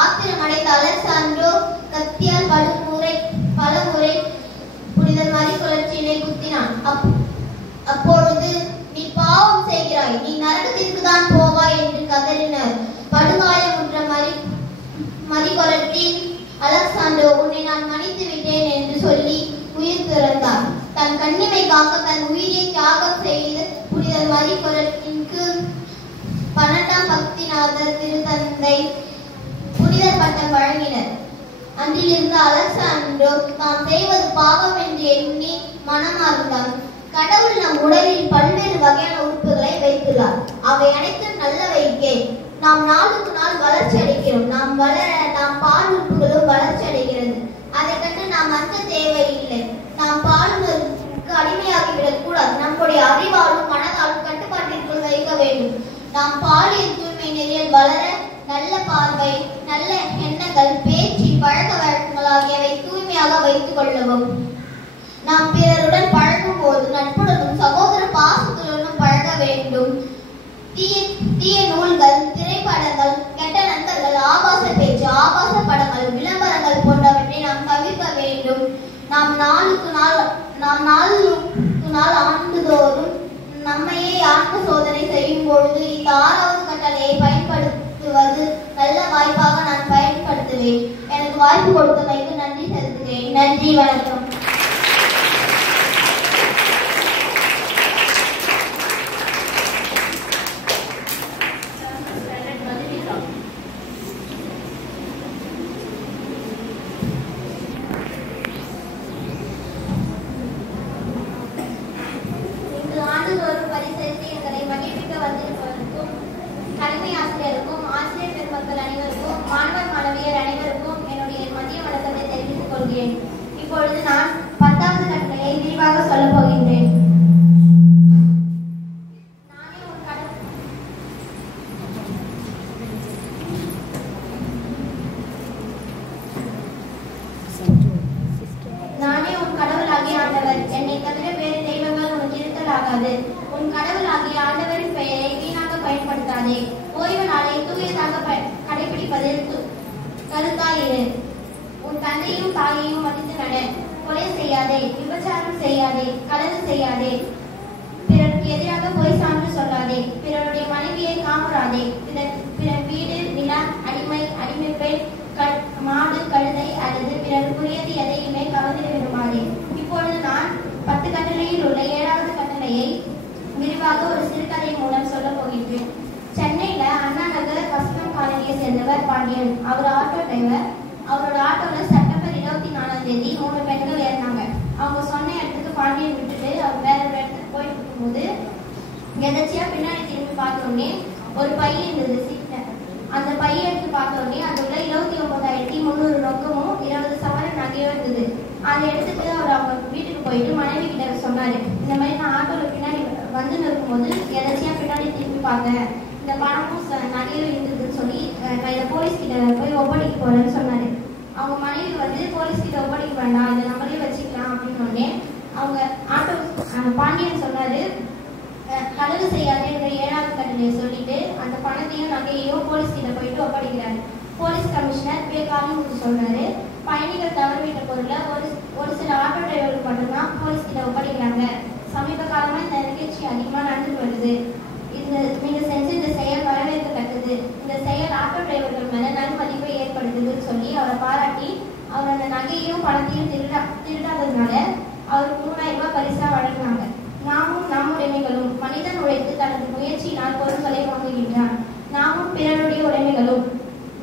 ஆத்திரமடைந்த அலெக்சாண்ட்ரோ கத்தியால் பலமுறை புனிதர் மரி கொலச்சியினை குத்தினான். அப்பொழுது, நீ பாவம் செய்கிறாய், நீ நரகத்திற்கு தான் போவாய் என்று கதறினர். படுகாயமுற்ற மரி கொலச்சி, அலெக்சாண்ட்ரோ, உன்னை நான் மன்னித்து விட்டேன் என்று சொல்லி உயிர் துறந்தார். தன் கண்ணிமை காக்க தன் உயிரை தியாகம் செய்து புனிதர் மரி கொலச்சிக்கு 12ஆம் பக்திநாதர் திருத்தந்தை புனிதர் பட்டம் வழங்கினர். அன்றிலிருந்து அலெக்சாண்ட்ரோ தாம் செய்வது பாவம் என்று எண்ணி மனமார்ந்தான். கடவுள் நம் உடலில் பல்வேறு வகையான உறுப்புகளை வைத்துள்ளார். அவை அனைத்தும் நல்லவைக்கே. நாம் நாளுக்கு நாள் வளர்ச்சி அடைகிறோம். நாம் வளர நாம் பால் உறுப்புகளும் வளர்ச்சி அடைகிறது. அதை கண்டு நாம் அஞ்ச தேவையில்லை. நாம் பாலுக்கு அடிமையாகிவிடக் கூடாது. நம்முடைய அறிவாலும் மனதாலும் கட்டுப்பாட்டிற்குள் வைக்க வேண்டும். நாம் பாலியல் தூய்மை நெறியில் வளர நல்ல பார்வை, நல்ல எண்ணங்கள், பேச்சு, பழக்க வழக்கங்கள் ஆகியவை தூய்மையாக வைத்துக் கொள்ளவும். நாம் பிறருடன் பழகும் போது நட்புடனும் வேண்டும். தீய நூல்கள், திரைப்படங்கள், கெட்ட நண்பர்கள், ஆபாச பேச்சு, ஆபாச படங்கள், விளம்பரங்கள் போன்றவற்றை நாம் தவிர்க்க வேண்டும். நாம் நாளுக்கு நாள் ஆண்டுதோறும் நம்மையே ஆத்ம சோதனை செய்யும் பொழுது இந்த 6வது கட்டளையை பயன்படுத்துவது நல்ல வாய்ப்பாக நான் பயன்படுத்துவேன். எனக்கு வாய்ப்பு கொடுத்தமைக்கு நன்றி செலுத்துகிறேன். நன்றி, வணக்கம். இப்பொழுது நான் 10வது கட்டளையை விரிவாக சொல்ல போகின்றேன். நானே உன் கடவுளாகிய ஆண்டவர். என்னை தவிர வேறு தெய்வங்கள் உனக்கு இருத்தலாகாது. உன் கடவுளாகிய ஆண்டவரின் பெயரை வீணாக பயன்படுத்தாதே. ஓய்வு நாளை தூயதாக கடைபிடிப்பது கருத்தாயிரு. உன் தந்தையும் தாயையும் மதித்து நட. கொலை செய்யாதே, விபச்சாரம் செய்யாதே, களவு செய்யாதே, பிறருக்கு எதிராக பொய் சான்று சொல்லாதே, பிறருடைய மனைவியை காமுறாதே, பிறர் வீடு, நிலம், அடிமை பெண், மாடு, கழுதை அல்லது பிறருக்குரியது எதையுமே கவர்ந்திட விரும்பாதே. இப்பொழுது நான் 10 கட்டளையில் உள்ள 7வது கட்டளையை விரிவாக ஒரு சிறுகதை மூலம் சொல்ல போகின்றேன். சென்னையில அண்ணா நகர் கஸ்டம் காலனியை சேர்ந்தவர் பாண்டியன். அவர் ஆட்டோ டிரைவர். அவரோட ஆட்டோல செப்டம்பர் 24ஆம் தேதி 3 பெண்கள் ஏறினாங்க. அவங்க சொன்ன இடத்துக்கு பாண்டியன் விட்டுட்டு அவர் வேற ஒரு இடத்துக்கு போயிட்டு இருக்கும்போது எதாச்சியா பின்னாடி திரும்பி பார்த்தோன்னே ஒரு பை இருந்தது சீட்ல. அந்த பையை எடுத்து பார்த்தோன்னே அதுல 29,300 ரொக்கமும் 20 சவரன் நகையும் இருந்தது. அதை எடுத்துட்டு அவர் அவங்க வீட்டுக்கு போயிட்டு மனைவி கிட்ட சொன்னாரு, இந்த மாதிரி நான் ஆட்டோல பின்னாடி வந்து இருக்கும்போது எதாச்சியா பின்னாடி திரும்பி பார்த்தேன், இந்த பணமும் நகையும் இருந்ததுன்னு சொல்லி நான் இதை போலீஸ் கிட்ட போய் ஒப்படைக்க போறேன்னு சொன்னாரு. அவங்க மனைவி வந்து போலீஸ் கிட்ட ஒப்படைக்க வேண்டாம், இதை நம்மளே வச்சுக்கலாம் அப்படின்னு அவங்க ஆட்டோ பாண்டியன் சொன்னாரு, களவு செய்யாதே என்ற 7வது கட்டளையை சொல்லிட்டு அந்த பணத்தையும் நகையையும் போலீஸ் கிட்ட போயிட்டு ஒப்படைக்கிறாரு. போலீஸ் கமிஷனர் காலிமுத்து சொல்றாரு, பயணிகள் தவறிவிட்ட பொருளை ஒரு சில ஆட்டோ டிரைவர்கள் மட்டும்தான் போலீஸ் கிட்ட ஒப்படைக்கிறாங்க. சமீப காலமா இந்த நிகழ்ச்சி அதிகமா நடந்துட்டு வருது. நீங்க செஞ்ச இந்த செயல் வரவேற்கத்தக்கது. இந்த செயல் ஆட்டோ டிரைவர்கள் மேல நன்மதிப்பை ஏற்படுத்துதுன்னு சொல்லி அவரை பாராட்டி அவர் அந்த நகையையும் பணத்தையும் திருடாததுனால அவருக்கு 3000 ரூபாய் பரிசா வழங்கினாங்க. நாமும் நம் உடைமைகளும். மனிதன் உழைத்து தனது முயற்சியினால் பொருட்களை வாங்குகின்றான். நாமும் பிறருடைய உடைமைகளும்.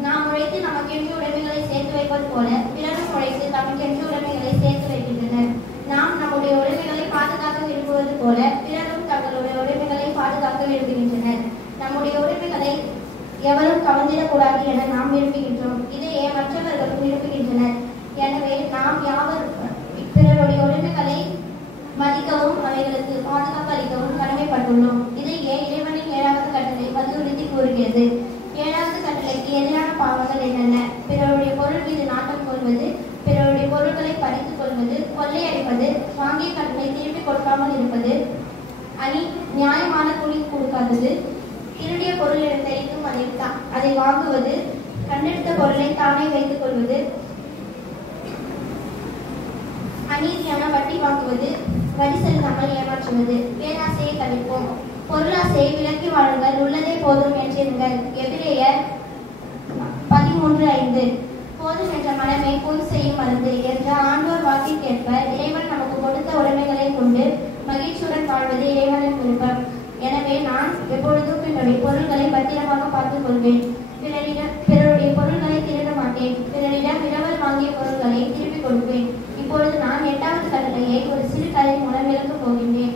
நாம் உழைத்து நமக்கென்று உடைமைகளை சேர்த்து வைப்பது போல பிறரும் உழைத்து தமக்கென்று உடைமைகளை சேர்த்து வைக்கின்றனர். நாம் நம்முடைய உடைமைகளை பாதுகாக்க விரும்புவது போல பிறரும் தங்களுடைய உடைமைகளை பாதுகாக்க விரும்புகின்றனர். நம்முடைய உடைமைகளை எவரும் கவர்ந்திடக்கூடாது என நாம் விரும்புகின்றோம். இதையே மற்றவர்களும் விரும்புகின்றனர். எனவே நாம் பிறருடைய உடைமைகளை மதிக்கவும் அவைகளுக்கு பாதுகாப்பு அளிக்கவும் கடமைப்பட்டுள்ளோம். இதையே இறைவனின் 7வது கட்டளை வலியுறுத்தி கூறுகிறது. 7வது கட்டளைக்கு எதிரான பாவங்கள் என்னென்ன? பிறருடைய பொருள் மீது நாட்டம் கொள்வது, பிறருடைய பொருட்களை பறித்துக் கொள்வது, கொள்ளையடிப்பது, வாங்கிய கடனை திருப்பி கொடுக்காமல் இருப்பது, நியாயமான கூலி கொடுக்காதது, திருடிய பொருள் தெரிந்தும் அதை வாங்குவது, கண்டெடுத்த பொருளை தானே வைத்துக் கொள்வது, அநீதியான வட்டி வாங்குவது, வரி செலுத்தாமல் ஏமாற்றுவது. பேராசையை தவிர்ப்போம். பொருளாசையை விலக்கி வாழுங்கள், உள்ளதே போதும் என்றிருங்கள். எபிரேயர் 13:5. போதும் என்ற மனமே பொன் செய்யும் மருந்து என்ற ஆண்டோர் வாக்கிற்கேற்ப இறைவன் நமக்கு கொடுத்த உடைமைகளை கொண்டு மகிழ்ச்சியுடன் வாழ்வது இறைவனின் விருப்பம். எனவே நான் எப்பொழுதும் என்னுடைய பொருள்களை பத்திரமாக பார்த்துக் கொள்வேன். பிறருடைய பொருள்களை திருட மாட்டேன். பிறரிடம் இரவல் வாங்கிய பொருட்களை திருப்பி கொடுப்பேன். இப்பொழுது நான் 8வது கட்டளையை ஒரு சிறு கதை மூலம் விளக்கப் போகின்றேன்.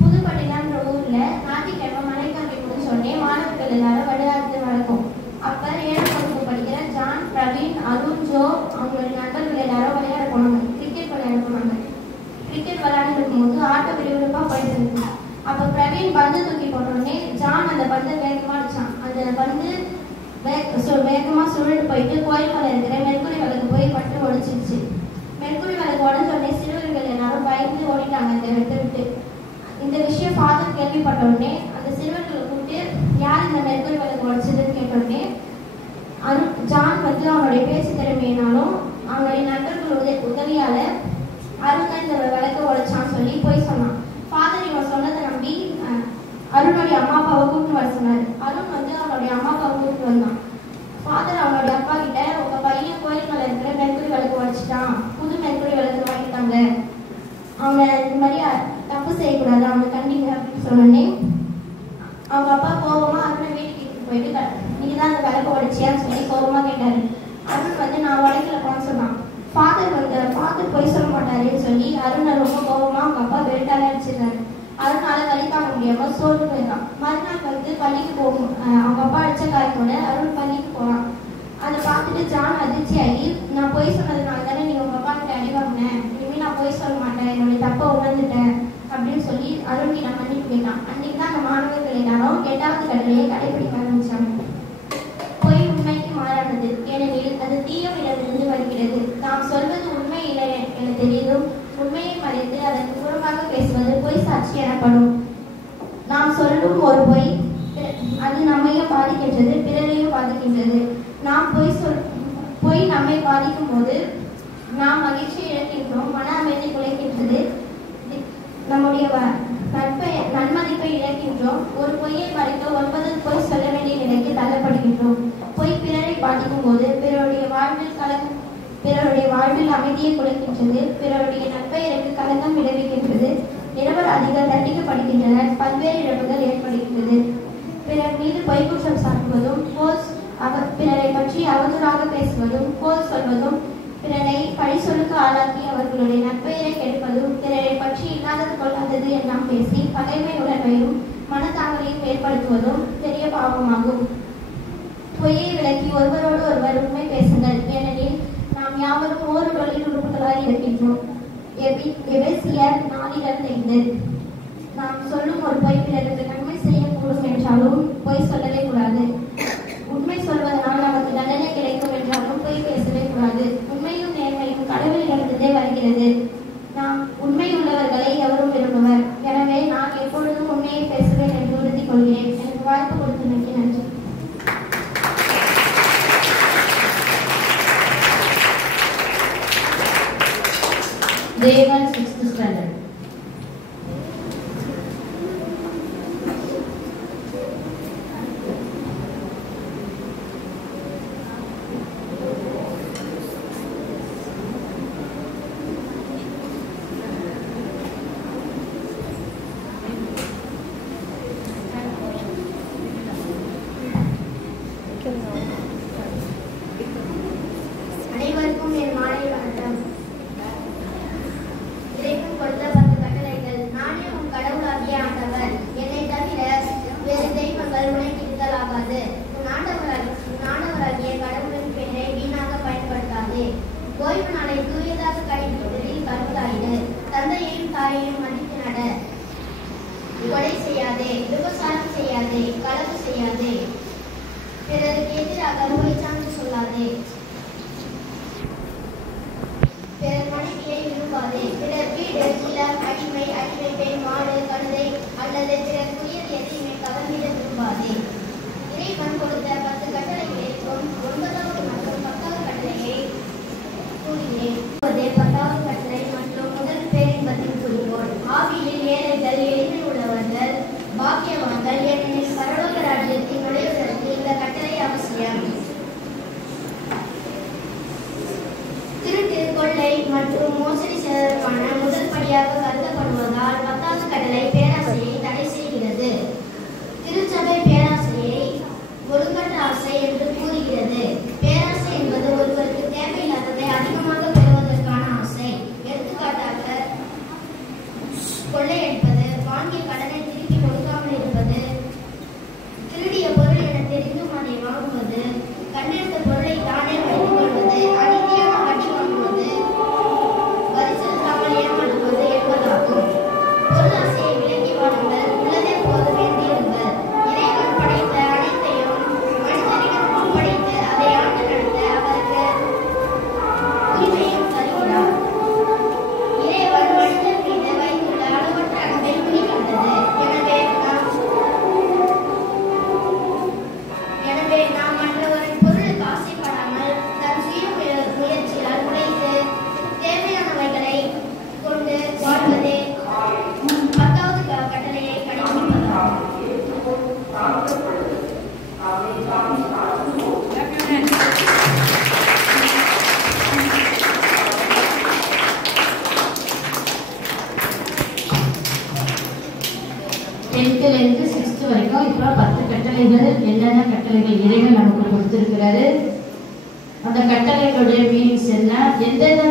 புதுப்பட்டினம் ஊர்ல ஞாயிற்றுக்கிழமை மலைக்காமிப்புன்னு சொன்னேன். மாணவர்கள் எல்லாரும் விளையாட்டு நடக்கும். அப்ப 7ஆம் வகுப்பு படிக்கிற ஜான், பிரவீன், அருண், ஜோ அவங்களுடைய நண்பர்கள் எல்லாரும் விளையாட போனாங்க. கிரிக்கெட் விளையாட போனாங்க. கிரிக்கெட் விளையாண்டு இருக்கும்போது ஆட்டோ விறுவிறுப்பா போயிட்டு இருந்துச்சு. அப்ப பிரவீன் பந்து தூக்கி போட்டோடனே ஜான் அந்த பந்தை வேகமா அடிச்சான். அந்த பந்து வேகமா சுழண்டு போயிட்டு கோயில்மலை இருக்கிற மெர்குரி விளக்கு போய் பட்டு ஒடிச்சிருச்சு. மெர்குரி விளக்கு உடஞ்சோடனே சிறுவர்கள் எல்லாரும் பயந்து ஓடிட்டாங்க அந்த இடத்தை விட்டு. இந்த விஷயம் ஃபாதர் கேள்விப்பட்ட உடனே அந்த சிறுவர்களை கூப்பிட்டு யார் இந்த மெர்க்குரி விளக்கு உடைச்சதுன்னு கேட்டோடனே ஜான் வந்து அவனுடைய பேச்சு திறமையினாலும் அவனுடைய நண்பர்கள் உதவியால அருண் இந்த விளக்கை உடைச்சான்னு சொல்லி போய் சொன்னான். ஃபாதர் இவன் சொன்னதை நம்பி அருணுடைய அம்மா அப்பாவை கூப்பிட்டு வர சொன்னார். அருண் வந்து அவனுடைய அம்மா அப்பாவை கூப்பிட்டு வந்தான். ஃபாதர் அவனுடைய அப்பா கிட்ட உங்க பையன் கோயில் மேல இருக்கிற மெர்க்குரி விளக்கு உடைச்சிட்டான், புது மெர்க்குரி விளக்கு வாங்கிட்டாங்க, அவனை இந்த மாதிரி தப்பு செய்யக்கூடாது, அவனை கண்டிங்க அப்படின்னு சொன்னோடனே அவங்க அப்பா கோபமா அருணை வீட்டுக்கு போயிட்டு நீங்க தான் அந்த விளக்கு உடைச்சியான்னு சொல்லி கோபமா கேட்டாரு. அருண் வந்து நான் உடைக்கலப்பான்னு சொன்னான். ஃபாதர் பொய் சொல்ல மாட்டாருன்னு சொல்லி அருணை ரொம்ப கோபமா அவங்க அப்பா பெல்ட்டால அடிச்சிருந்தாரு. அதனால வலி தாங்க முடியாம சோர்ந்து போயிடலாம். மறுநாள் வந்து பள்ளிக்கு போகும். அவங்க அப்பா அடிச்ச காரணத்தோட அருண் பள்ளிக்கு போறான். அதை பார்த்துட்டு ஜான் அதிர்ச்சி ஆகி நான் பொய் சொன்னதுனால தானே நீங்க உங்க அப்பா கிட்ட அடி வாங்கினேன், இனிமேல் நான் பொய் சொல்ல மாட்டேன், என்னுடைய தப்பை உணர்ந்துட்டேன் அப்படின்னு சொல்லி அருண் கிட்ட மன்னிப்பு கேட்டான். அன்னைக்கு தான் அந்த மாணவர்கள் எல்லாரும் 8வது கட்டளையை கடைபிடிக்க ஆரம்பிச்சாங்க. பொய் உண்மைக்கு மாறானது, ஏனெனில் அது தீயவிடமிருந்து வருகிறது. நாம் சொல்வது உண்மை இல்லை என தெரிந்தும் உண்மையை மறைத்து அதற்கு புறமாக பேசுவது பொய் சாட்சி எனப்படும். நாம் சொல்லும் ஒரு பொய் அது நம்மையும் பாதிக்கின்றது, பிறரையும் பாதிக்கின்றது. நாம் பொய் நம்மை பாதிக்கும் போது நாம் மகிழ்ச்சியை இழக்கின்றோம், மன அமைதி குலைக்கின்றது, நம்முடைய நன்மதிப்பை இழக்கின்றோம். ஒரு பொய்யை மறைத்து 9 பொய் சொல்ல வேண்டிய நிலைக்கு தள்ளப்படுகின்றோம். பொய் பிறரை பாதிக்கும் போது பிறருடைய வாழ்வில் அமைதியை குலைக்கின்றது, பிறருடைய நற்பெயருக்கு கலங்கம் விளைவிக்கின்றது, நிரபராதிகள் தண்டிக்கப்படுகின்றனர், பல்வேறு இழப்புகள் ஏற்படுகின்றது. பிறர் மீது பொய் குற்றம் சாட்டுவதும் பிறரை பற்றி அவதூறாக பேசுவதும் கோல் சொல்வதும் பிறரை பழி சொல்லுக்கு ஆளாக்கி அவர்களுடைய நற்பெயரை கெடுப்பதும் பிறரை பற்றி இல்லாதது கொள்ளாதது எல்லாம் பேசி பகைமை உணர்வையும் மனத்தாங்கலையும் ஏற்படுத்துவதும் பெரிய பாவமாகும். பொய்யை விளக்கி ஒருவரோடு ஒருவர் உண்மை பேசுங்கள், ஏனெனில் நாம் யாவரும் ஓர் உடலில் உறுப்புகளாய் இருக்கின்றோம். எபேசியர் 4:5. நாம் சொல்லும் ஒரு பொய் பிறருக்கு நன்மை செய்யக்கூடும் என்றாலும் பொய் சொல்லவே கூடாது. உண்மை சொல்வதனால் நமக்கு தண்டனை கிடைக்கும் என்றாலும் பொய் பேசவே கூடாது. உண்மையும் நேர்மையும் கடவுளிடமிருந்தே வருகிறது. நாம் உண்மை உள்ளவர்களை எவரும் விரும்புவர். எனவே நான் எப்பொழுதும் உண்மையை பேசுவேன் என்று உறுதி கொள்கிறேன். எனக்கு வாய்ப்பு கொடுத்தமைக்கு நன்றி. தேவன் 6th ஸ்டாண்டர்ட். அனைவருக்கும் என் மாலை வணக்கம். இறைவன் கொடுத்த 10 கட்டளைகள். நானே உன் கடவுளாகிய ஆண்டவர், என்னை தவிர வேறு தெய்வங்கள் உனக்கு இருத்தலாகாது. உன் ஆண்டவராகிய கடவுளின் பெயரை வீணாக பயன்படுத்தாதே. ஓய்வு நாளை தூயதாக கடைபிடிப்பதில் கருத்தாயிடு. தந்தையையும் தாயையும் மதித்து நட. கொலை செய்யாதே, விபச்சாரம் செய்யாதே, களவு செய்யாதே, பிறருக்கு எதிராக பொய் சான்று சொல்லாதே, பிறர் மனைவியை விரும்பாதே, பிறர் வீடு, நிலம், அடிமை பெண், மாடு, கழுதை அல்லது பிறர்க்குரியது எதையுமே கவர்ந்திட விரும்பாதே. இறைவன் கொடுத்த 10 கட்டளைகளிலும் 9வது மற்றும் 10வது கட்டளையை கூறுகிறேன். 10வது கட்டளை மற்றும் முதல் பேரின்பத்தின் குறிக்கோள். ஆவியில் ஏழைகள், எளிமை உள்ளவர்கள் பாக்கியவான்கள், ஏனெனில் பரலோக ராஜ்யத்தில் நுழைவதற்கு இந்த கட்டளை அவசியம். திருட்டு, கொள்ளை மற்றும் மோசடி செய்வதற்கான முதல் படியாக கருதப்படுவதால் 10வது கட்டளை பேராசையை தடை செய்கிறது. திருச்சபை பேராசையை ஒழுங்கற்ற ஆசை என்று கூறுகிறது. பேராசை என்பது ஒருவருக்கு தேவையில்லாததை அதிகமாக பெறுவதற்கான ஆசை. எடுத்துக்காட்டாக கொள்ளையடிப்பது, வாங்கிய கடனை திருப்பி கொடுக்காமல் இருப்பது, திருடிய பொருள் என தெரிந்தும் அதை வாங்குவது, கண்டெடுத்த பொருளை தானே வைத்துக் கொள்வது, அநீதியாக வட்டி வாங்குவது, வரி செலுத்தாமல் ஏமாற்றுவது என்பதாகும். இப்போ 10 கட்டளைகள், என்னென்ன கட்டளைகள் இறைவன் நமக்கு கொடுத்திருக்கிறாரு, அந்த கட்டளைகளுடைய மீனிங்ஸ் என்ன, எந்தெந்த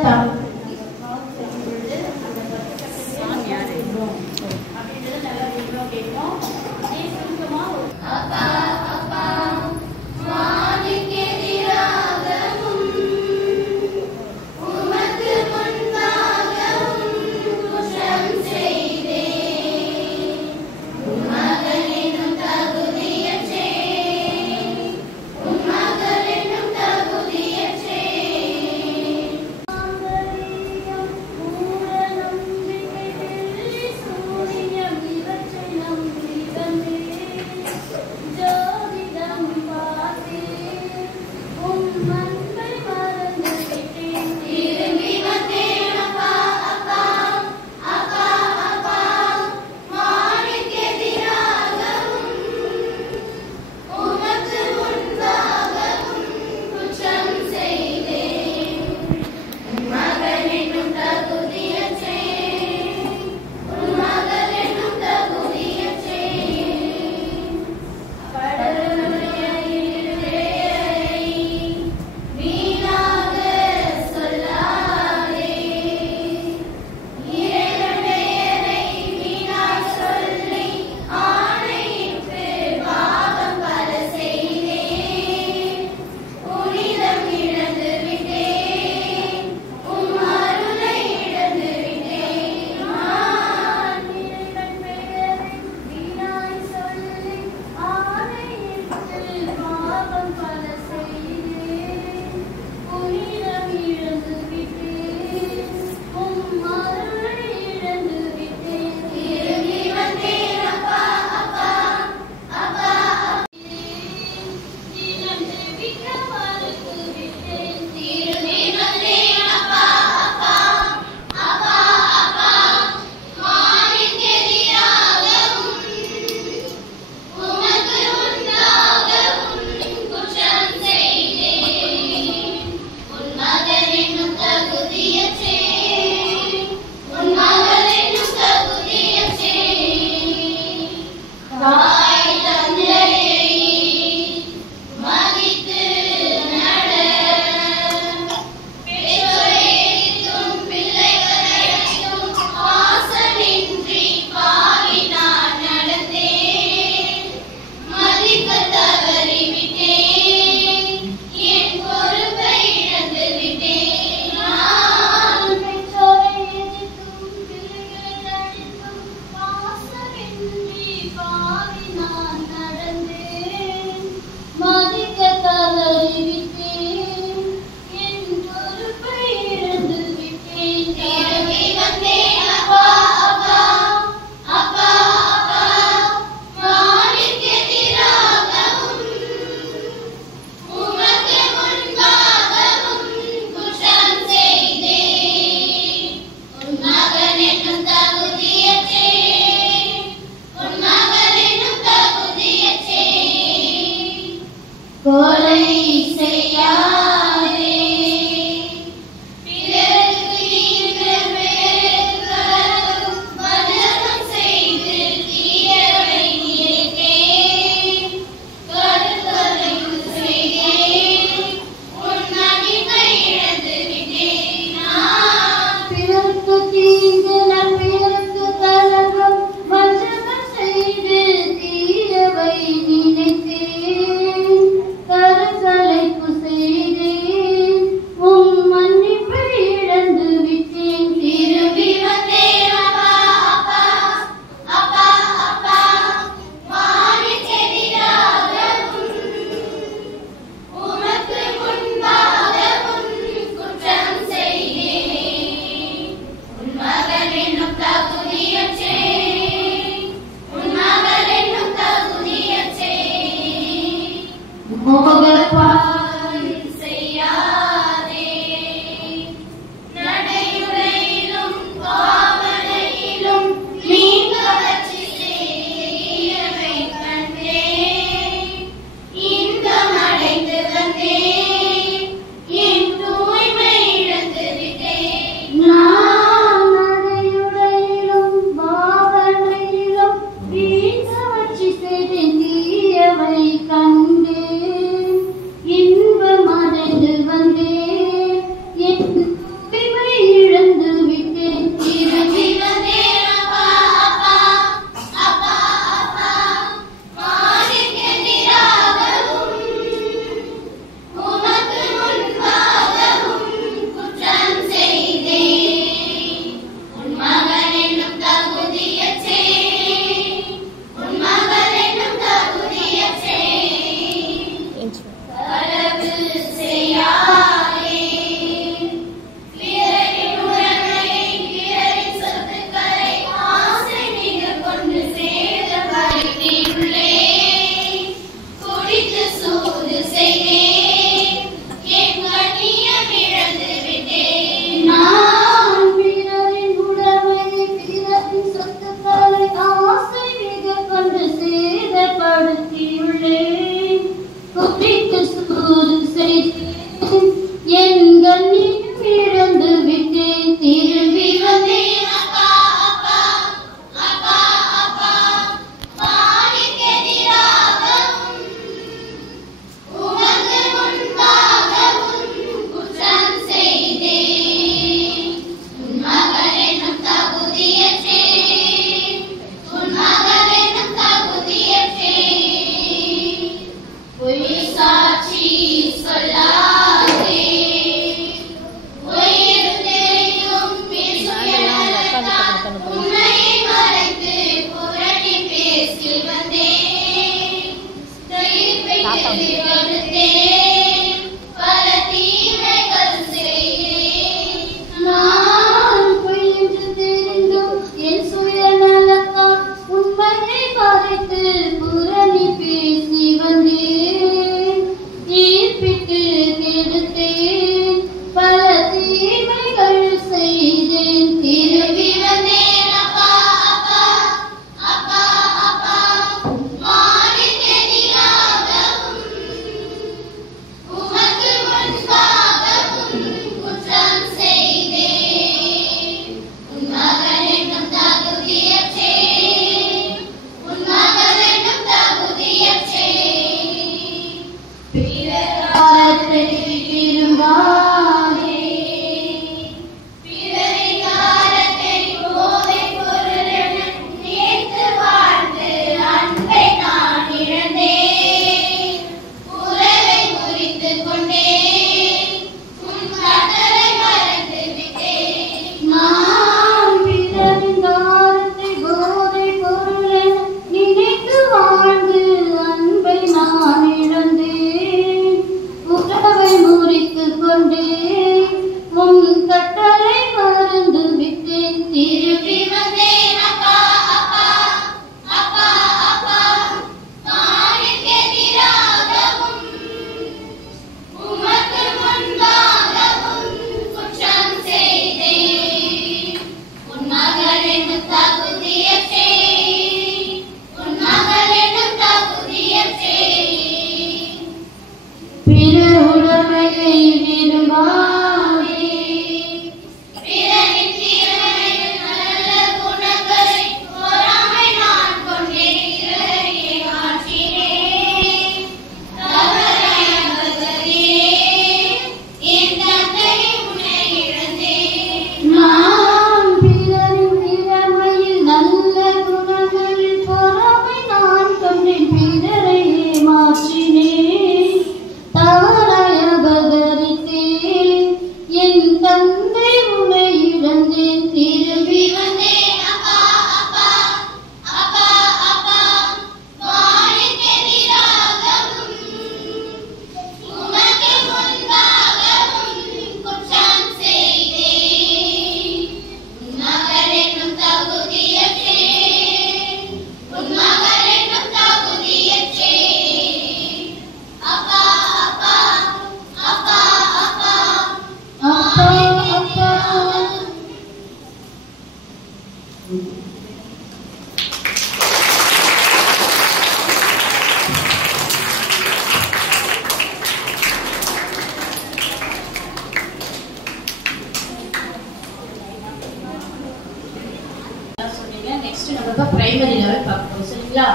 பிரைமரி லெவல் பார்க்கணும். சரிங்களா?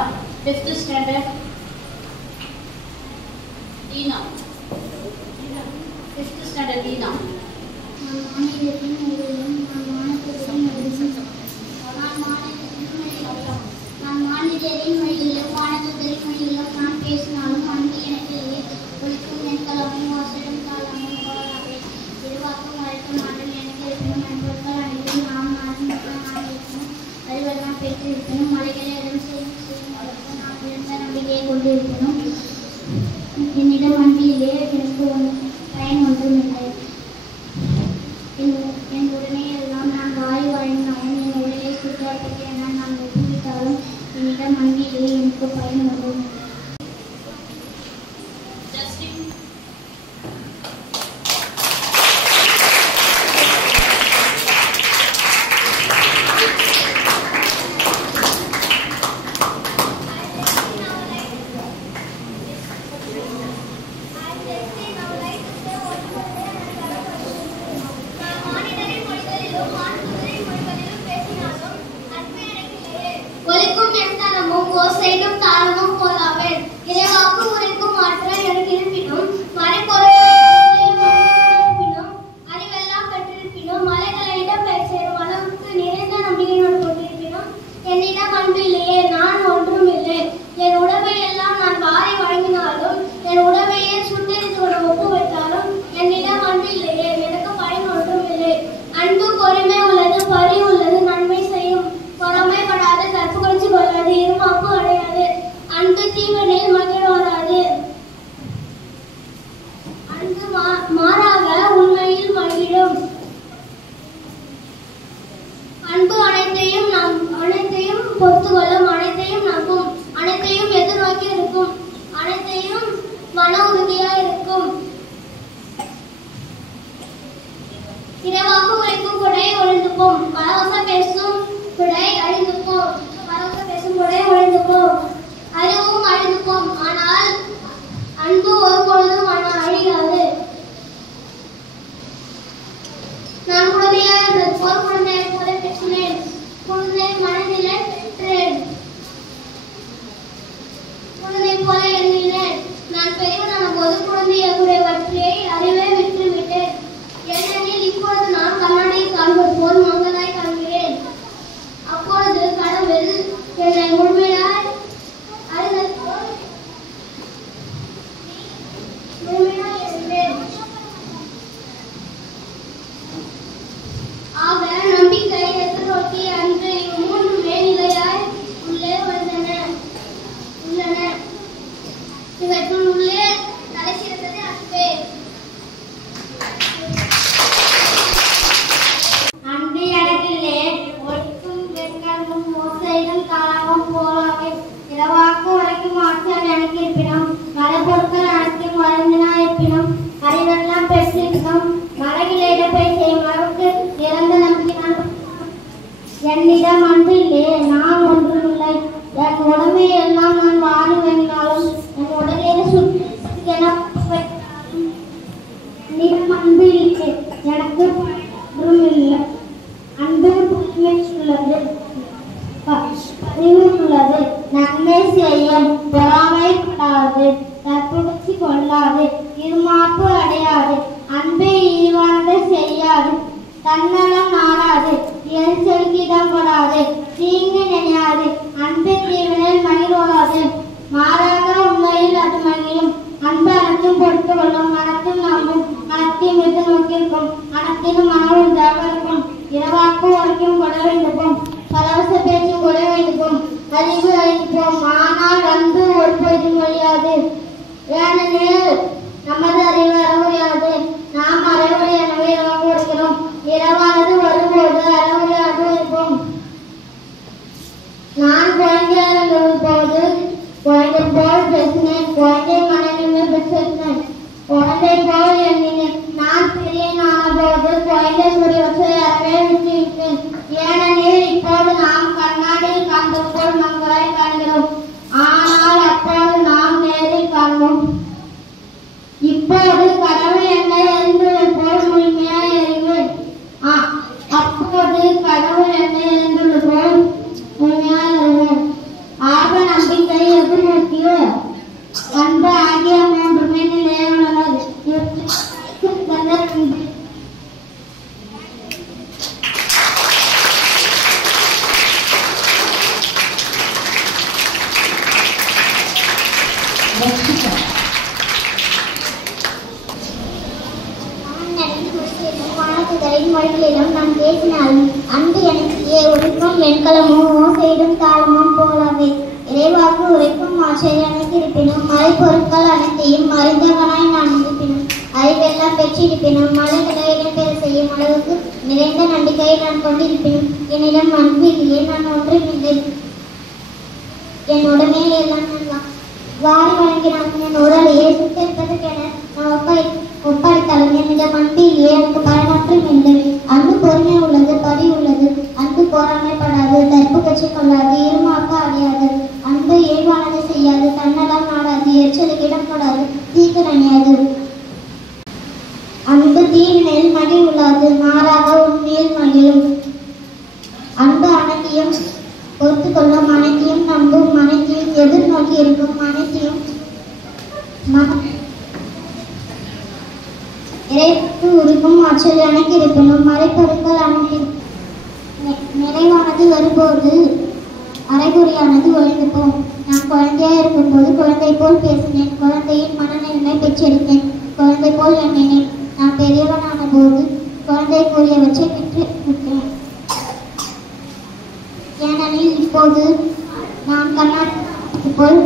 5th standard Dheena. 5th standard Dheena. நான் மாநிலத்தின் மொழியிலும் வானகத்தின் மொழியிலும் நான் பேசினாலும் அன்பு எனக்கு ஒழிக்கும் என் கலமும் வாசலும் காலமும் போலாவே திருவாக்கும் வரைக்கும் ஆற்றல் எனக்கு இருக்கணும் நண்பர்கள் அனைவரும் நாம் நான் இருக்கணும் அறிவர் நான் பெற்று இருக்கணும் மலைகளை இடம் செய்யும் நான் இருந்த நம்பிக்கையை கொண்டு இருக்கணும் என்னிடம் அன்பிலே எனக்கு பயன் ஒன்றும் இல்லை என் உடனே எல்லாம் நான் வாய் வாழ்ந்தாலும் என் உடலை சுற்றாட்டத்தை நான் ஒப்புவித்தாலும் என்னிடம் அன்பிலே எனக்கு பயன் ஒன்றும் இல்லை. ஒலிக்கும் என் தரமும் ஓசைக்கும் தாளமும் போலாவே இறைவாக்கு உரைக்கும் ஆற்றல் எனக்கு இருப்பினும் மறைப்பொருளும் அறிவெல்லாம் பெற்றிருப்பினும் மலைகளிடம் சேரும் அளவுக்கு நிறைந்த நம்பிக்கையோடு கொண்டிருப்பினும் என்னிடம் அன்பு இல்லையே நான் ஒன்றும் இல்லை என் உடம்பை எல்லாம் நான் வாரி வழங்கினாலும் என் உடம்பையே சுட்டெரித்து கொண்டு ஒப்பு வைத்தாலும் என்னிடம் அன்பு இல்லையே எனக்கு பயன் ஒன்றும் இல்லை. அன்பு பொறுமை உள்ளது பரி உள்ளது நன்மை செய்யும் பொறாமைப்படாது கற்புகழ்ச்சி கொள்ளாது இருமாப்பு அடையாது அன்பு தீவனில் மகிழ் வராது நான் பெரியவனான போது குழந்தையை அறிவே விட்டுவிட்டேன். ஏனெனில் இப்பொழுது நான் கண்ணாடியில் காண்பது போல் மங்களாய் காண்கிறேன். அப்பொழுது கடவுள் என்னை முழுமையாய் அறிந்தது போல் முழுமையாய் அறிந்தேன். ஆக நம்பிக்கை, எதிர்நோக்கி அன்று மூன்று மேல்நிலையாய் உள்ளே உள்ளன. இவற்றுள் உள்ளே தலை சிறந்தது அன்பே. அன்பு எனக்கில்லே ஒழிக்கும் வெண்கலமும் மோசையும் காலமும் போலாவே. இரவாக்கு உரைக்கும் ஆற்றல் எனக்கு இருப்பினும் மலைப்பொருட்கள் அனைத்தும் வளர்ந்தினா இருப்பினும் அறிவெல்லாம் பெற்றிருக்கும் மலையில் இடப்பை செய்யும் அளவுக்கு இறந்த நம்பினான். என்னிடம் அன்பு இல்லையே நான் ஒன்றும் இல்லை. என் உடம்பை எல்லாம் நான் வாடி வேண்டாலும் என் உடலே சுற்றி அன்பு இல்லை. எனக்கு ஒன்றும் இல்லை. அன்பு உள்ளது, அறிவு உள்ளது, நன்மை செய்யும், பொறாமைப்படாது, தற்புணர்ச்சி கொள்ளாது, இருமாப்பு அடையாது, அன்பை இழிவானதை செய்யாது, தன்னலம் நாடாது, எரிச்சலுக்கு இடம்படாது, தீங்கு நினையாது, அன்பு தீவினில் மகிழ்வாது, மாறாக உண்மையில் அது மகிழும். அன்பு அனைத்தும் பொறுத்து கொள்ளும், அனைத்தும் நம்பும், அனைத்தையும் எதிர்நோக்கியிருக்கும், அனைத்திலும் மனவுறுதியாக இருக்கும். இரவாக்கு உரைக்கும் கொட வேண்டுவோம், பரவச பேச்சும் கொட வேண்டுவோம், அறிவு அழிப்போம். ஆனால் அன்பு ஒருபோதும் ஒழியாது. ஏனெனில் நமது அறிவு அறமுறையாது, நாம் அறவுரை எனவே இரவாக வருகிறோம். இரவானது வரும்போது அறமுறையாக இருப்போம். நான் குழந்தையாக இருந்த போது குழந்தை போல் பேசினேன், குழந்தை மனநிலை பெற்றிருந்தேன், குழந்தை போல் எண்ணினேன். நான் பெரியனான போது குழந்தை குறிவற்றை அறவே விட்டுவிட்டேன். ஏனெனில் இப்போது நாம் கண்ணாடியில் காண்பது போல் மங்களாய் காண்கிறோம், ஆனால் அப்போது நாம் நேரில் காண்போம். இப்போது கடவுள் என்னை அறிந்தது போல் முழுமையாய் அறிவேன். அப்போது கடவுள் என்னை அறிந்தது போல் முழுமையாய் அறிவேன். ஆக நம்பிக்கை, எதிர்நோக்கிய அன்பு ஆகிய மூன்றுமே நிலையானது. மொழிகளிலும் நான் பேசினாலும் அன்பு எனக்கு ஒழிக்கும் வெண்கலமும் மோசையிடும் தாளமும் போலவே. இறைவாக்கு உரைக்கும் ஆற்றல் எனக்கு இருப்பினும் மலைப்பொருட்கள் அனைத்தையும் அறிந்தவனாய் நான் இருப்பினும் அறிவெல்லாம் பெற்றிருப்பினும் மலைகளை இடம்பெற செய்யும் அளவுக்கு நிறைந்த நம்பிக்கையை நான் கொண்டிருப்பினும் என்னிடம் அன்பு இல்லையே நான் ஒன்றுமில்லை. என் உடனே எல்லாம் நான் வாரி வழங்கினாலும் என் உடலையே சுத்தரிப்பதற்கென நான் ஒப்படைத்தாலும் என்னிடம் அன்பு இல்லையே எனக்கு பயனற்றும் இல்லை. அன்பு பொறுமை உள்ளது, பதி உள்ளது, அன்பு பொறாமைப்படாது, தற்பு கட்சி கொள்ளாது, இருமாப்பு அடையாது, அன்பு ஏழ்வானதை செய்யாது, தன்னலம் நாடாது, எரிச்சலுக்கு இடம்படாது, தீங்கு நினையாது, அன்பு தீவினில் மகிழ் உள்ளாது, மாறாக உண்மையில் மகிழும். அன்பு அனைத்தையும் பொறுத்து கொள்ளும், அனைத்தையும் நம்பும், அனைத்தையும் எதிர்நோக்கி இருக்கும், அனைத்தையும் இறைக்கு உருக்கும் ஆற்றல் எனக்கு இருப்பினும் மறைப்பொருட்கள் அனைத்தும் நிறைவானது வரும்போது அரைகுறையானது ஒழிந்துப்போம். நான் குழந்தையாக இருக்கும்போது குழந்தை போல் பேசினேன், குழந்தையின் மனநிலைமை பெற்றெடுத்தேன், குழந்தை போல் எண்ணினேன். நான் பெரியவனான போது குழந்தை கூறியவற்றை பெற்றுவிட்டேன். ஏனெனில் இப்போது நாம் கண்ணாடி போல்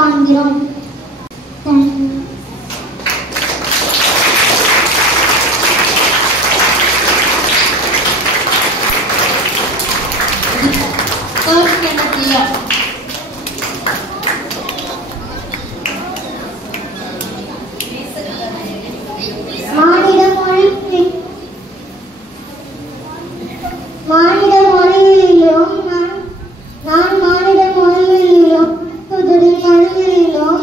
காண்கிறோம். மானிட மொழிகளிலும் நான் மானிட மொழிகளிலும் மனிதனிலும்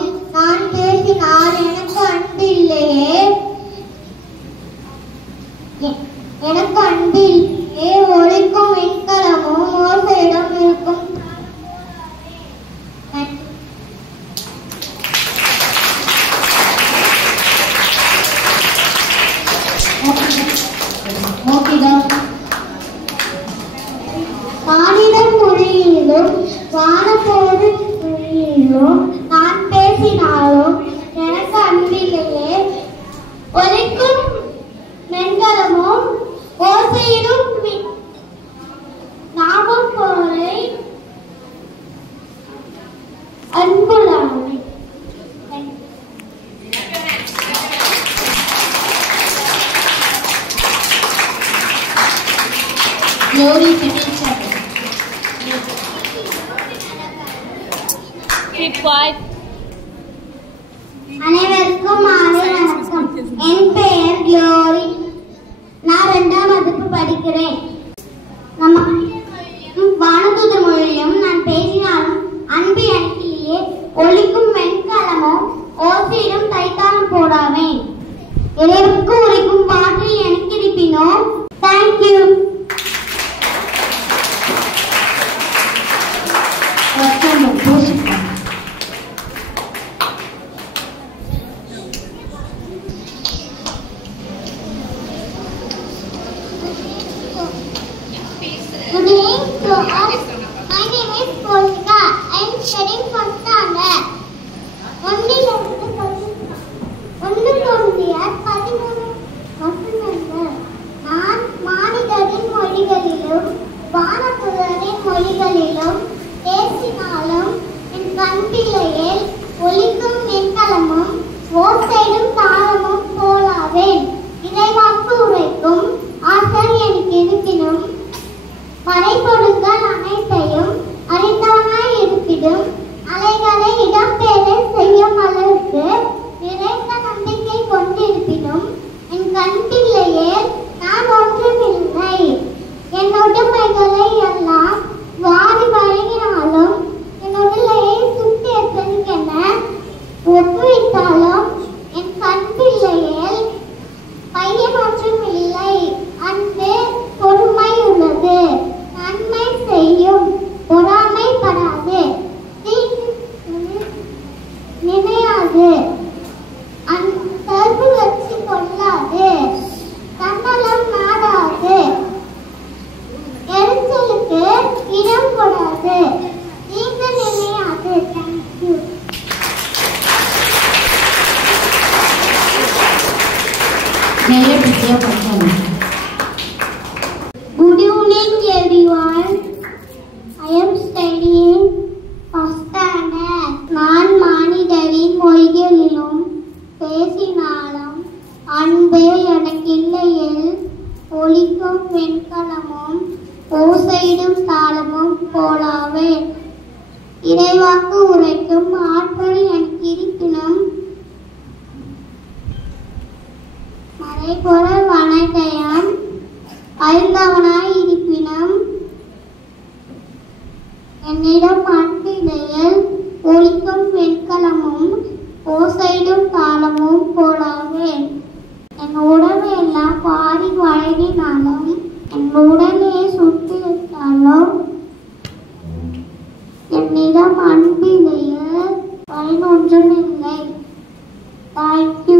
quiet. அனைவருக்கும் மாலை வணக்கம். என் பெயர் க்ளோரி. நான் 2ஆம் வகுப்பு படிக்கிறேன். நம் வானதூதர் மொழியும் நான் பேசினாலும் அன்பு எனக்கிலேயே ஒலிக்கும் வெண்கலமும் ஓசையிடும் தைத்தாலும் போடாமே. இறைவுக்கு உரைக்கும் வார்த்தை எனக்கு இருப்பினோ. Thank you. Good evening to all. My name is Polika. I am studying first standard. 1 வசனங்கள். நான் மானிடரின் மொழிகளிலும் வானதூதரின் மொழிகளிலும் பேசினாலும் என் கண்பிள்ளையே ஒலிக்கும் வெண்கலமும் ஓசையிடும் தாளமும் போலாவேன். இறைவாக்கு உரைக்கும் ஆசை எனக்கு இருப்பினும் மறைபொருள்கள் அனைத்தையும் அறிந்தவனாய் இருப்பினும் அலைகளை இடம்பெயர செய்யும் அளவுக்கு நிறைந்த நம்பிக்கை கொண்டிருப்பினும் என் கண்பிள்ளையே நான் ஒன்றுமில்லை. என் உடைமைகளை எல்லாம் வாரி வழங்கினாலும் என் உடலையை சுத்தி எத்தனிக்கென ஒப்புவித்தாலும் என் கண்பிள்ளையே பையன் ஒன்றுமில்லை. அன்பு பொறுமை உள்ளது, நன்மை செய்யும், பொறாமைப்படாது, நினையாது, தற்பு வச்சு கொள்ளாது, தன்னலம் நாடாது, எரிச்சலுக்கு இடம் கொடாது, தீங்கு நினையாது. Thank you. Good evening everyone. I am studying first standard. நான் மானிடரின் மொழிகளிலும் பேசினாலும் அன்பு எனக்கில்லையில் ஒலிக்கும் வெண்கலமும் ஓசையிடும் தாளமும் போலாவேன். இறைவாக்கு உரைக்கும் ஆற்றல் எனக்கு இருப்பினும் மறைபொருள் அனைத்தையும் அறிந்தவனாய் இருப்பினும் என்னிடம் அன்பிடையில் ஒலிக்கும் வெண்கலமும் ஓசையிடும் தாளமும் போலாவேன். என் உடலை எல்லாம் பாரி வழங்கினாலும் என் உடலையை சுற்றி வைத்தாலும் என்னிடம் அன்பிடையில் பயனொன்றும் இல்லை. தேங்க்யூ.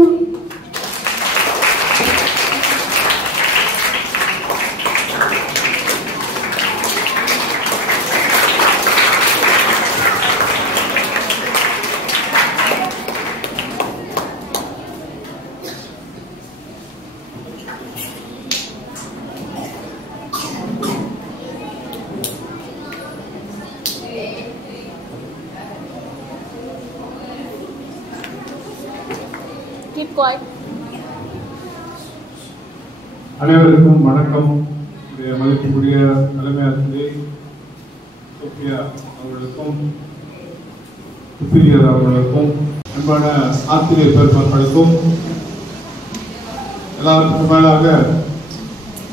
Keep quiet. அனைவருக்கும் வணக்கம். மதிப்புக்குரிய தலைமை ஆசிரியர் சோபியா அவர்களுக்கும் சுப்பீரியர் அவர்களுக்கும் அன்பான ஆசிரியர் பெருமக்களுக்கும் எல்லாருக்கும் மேலாக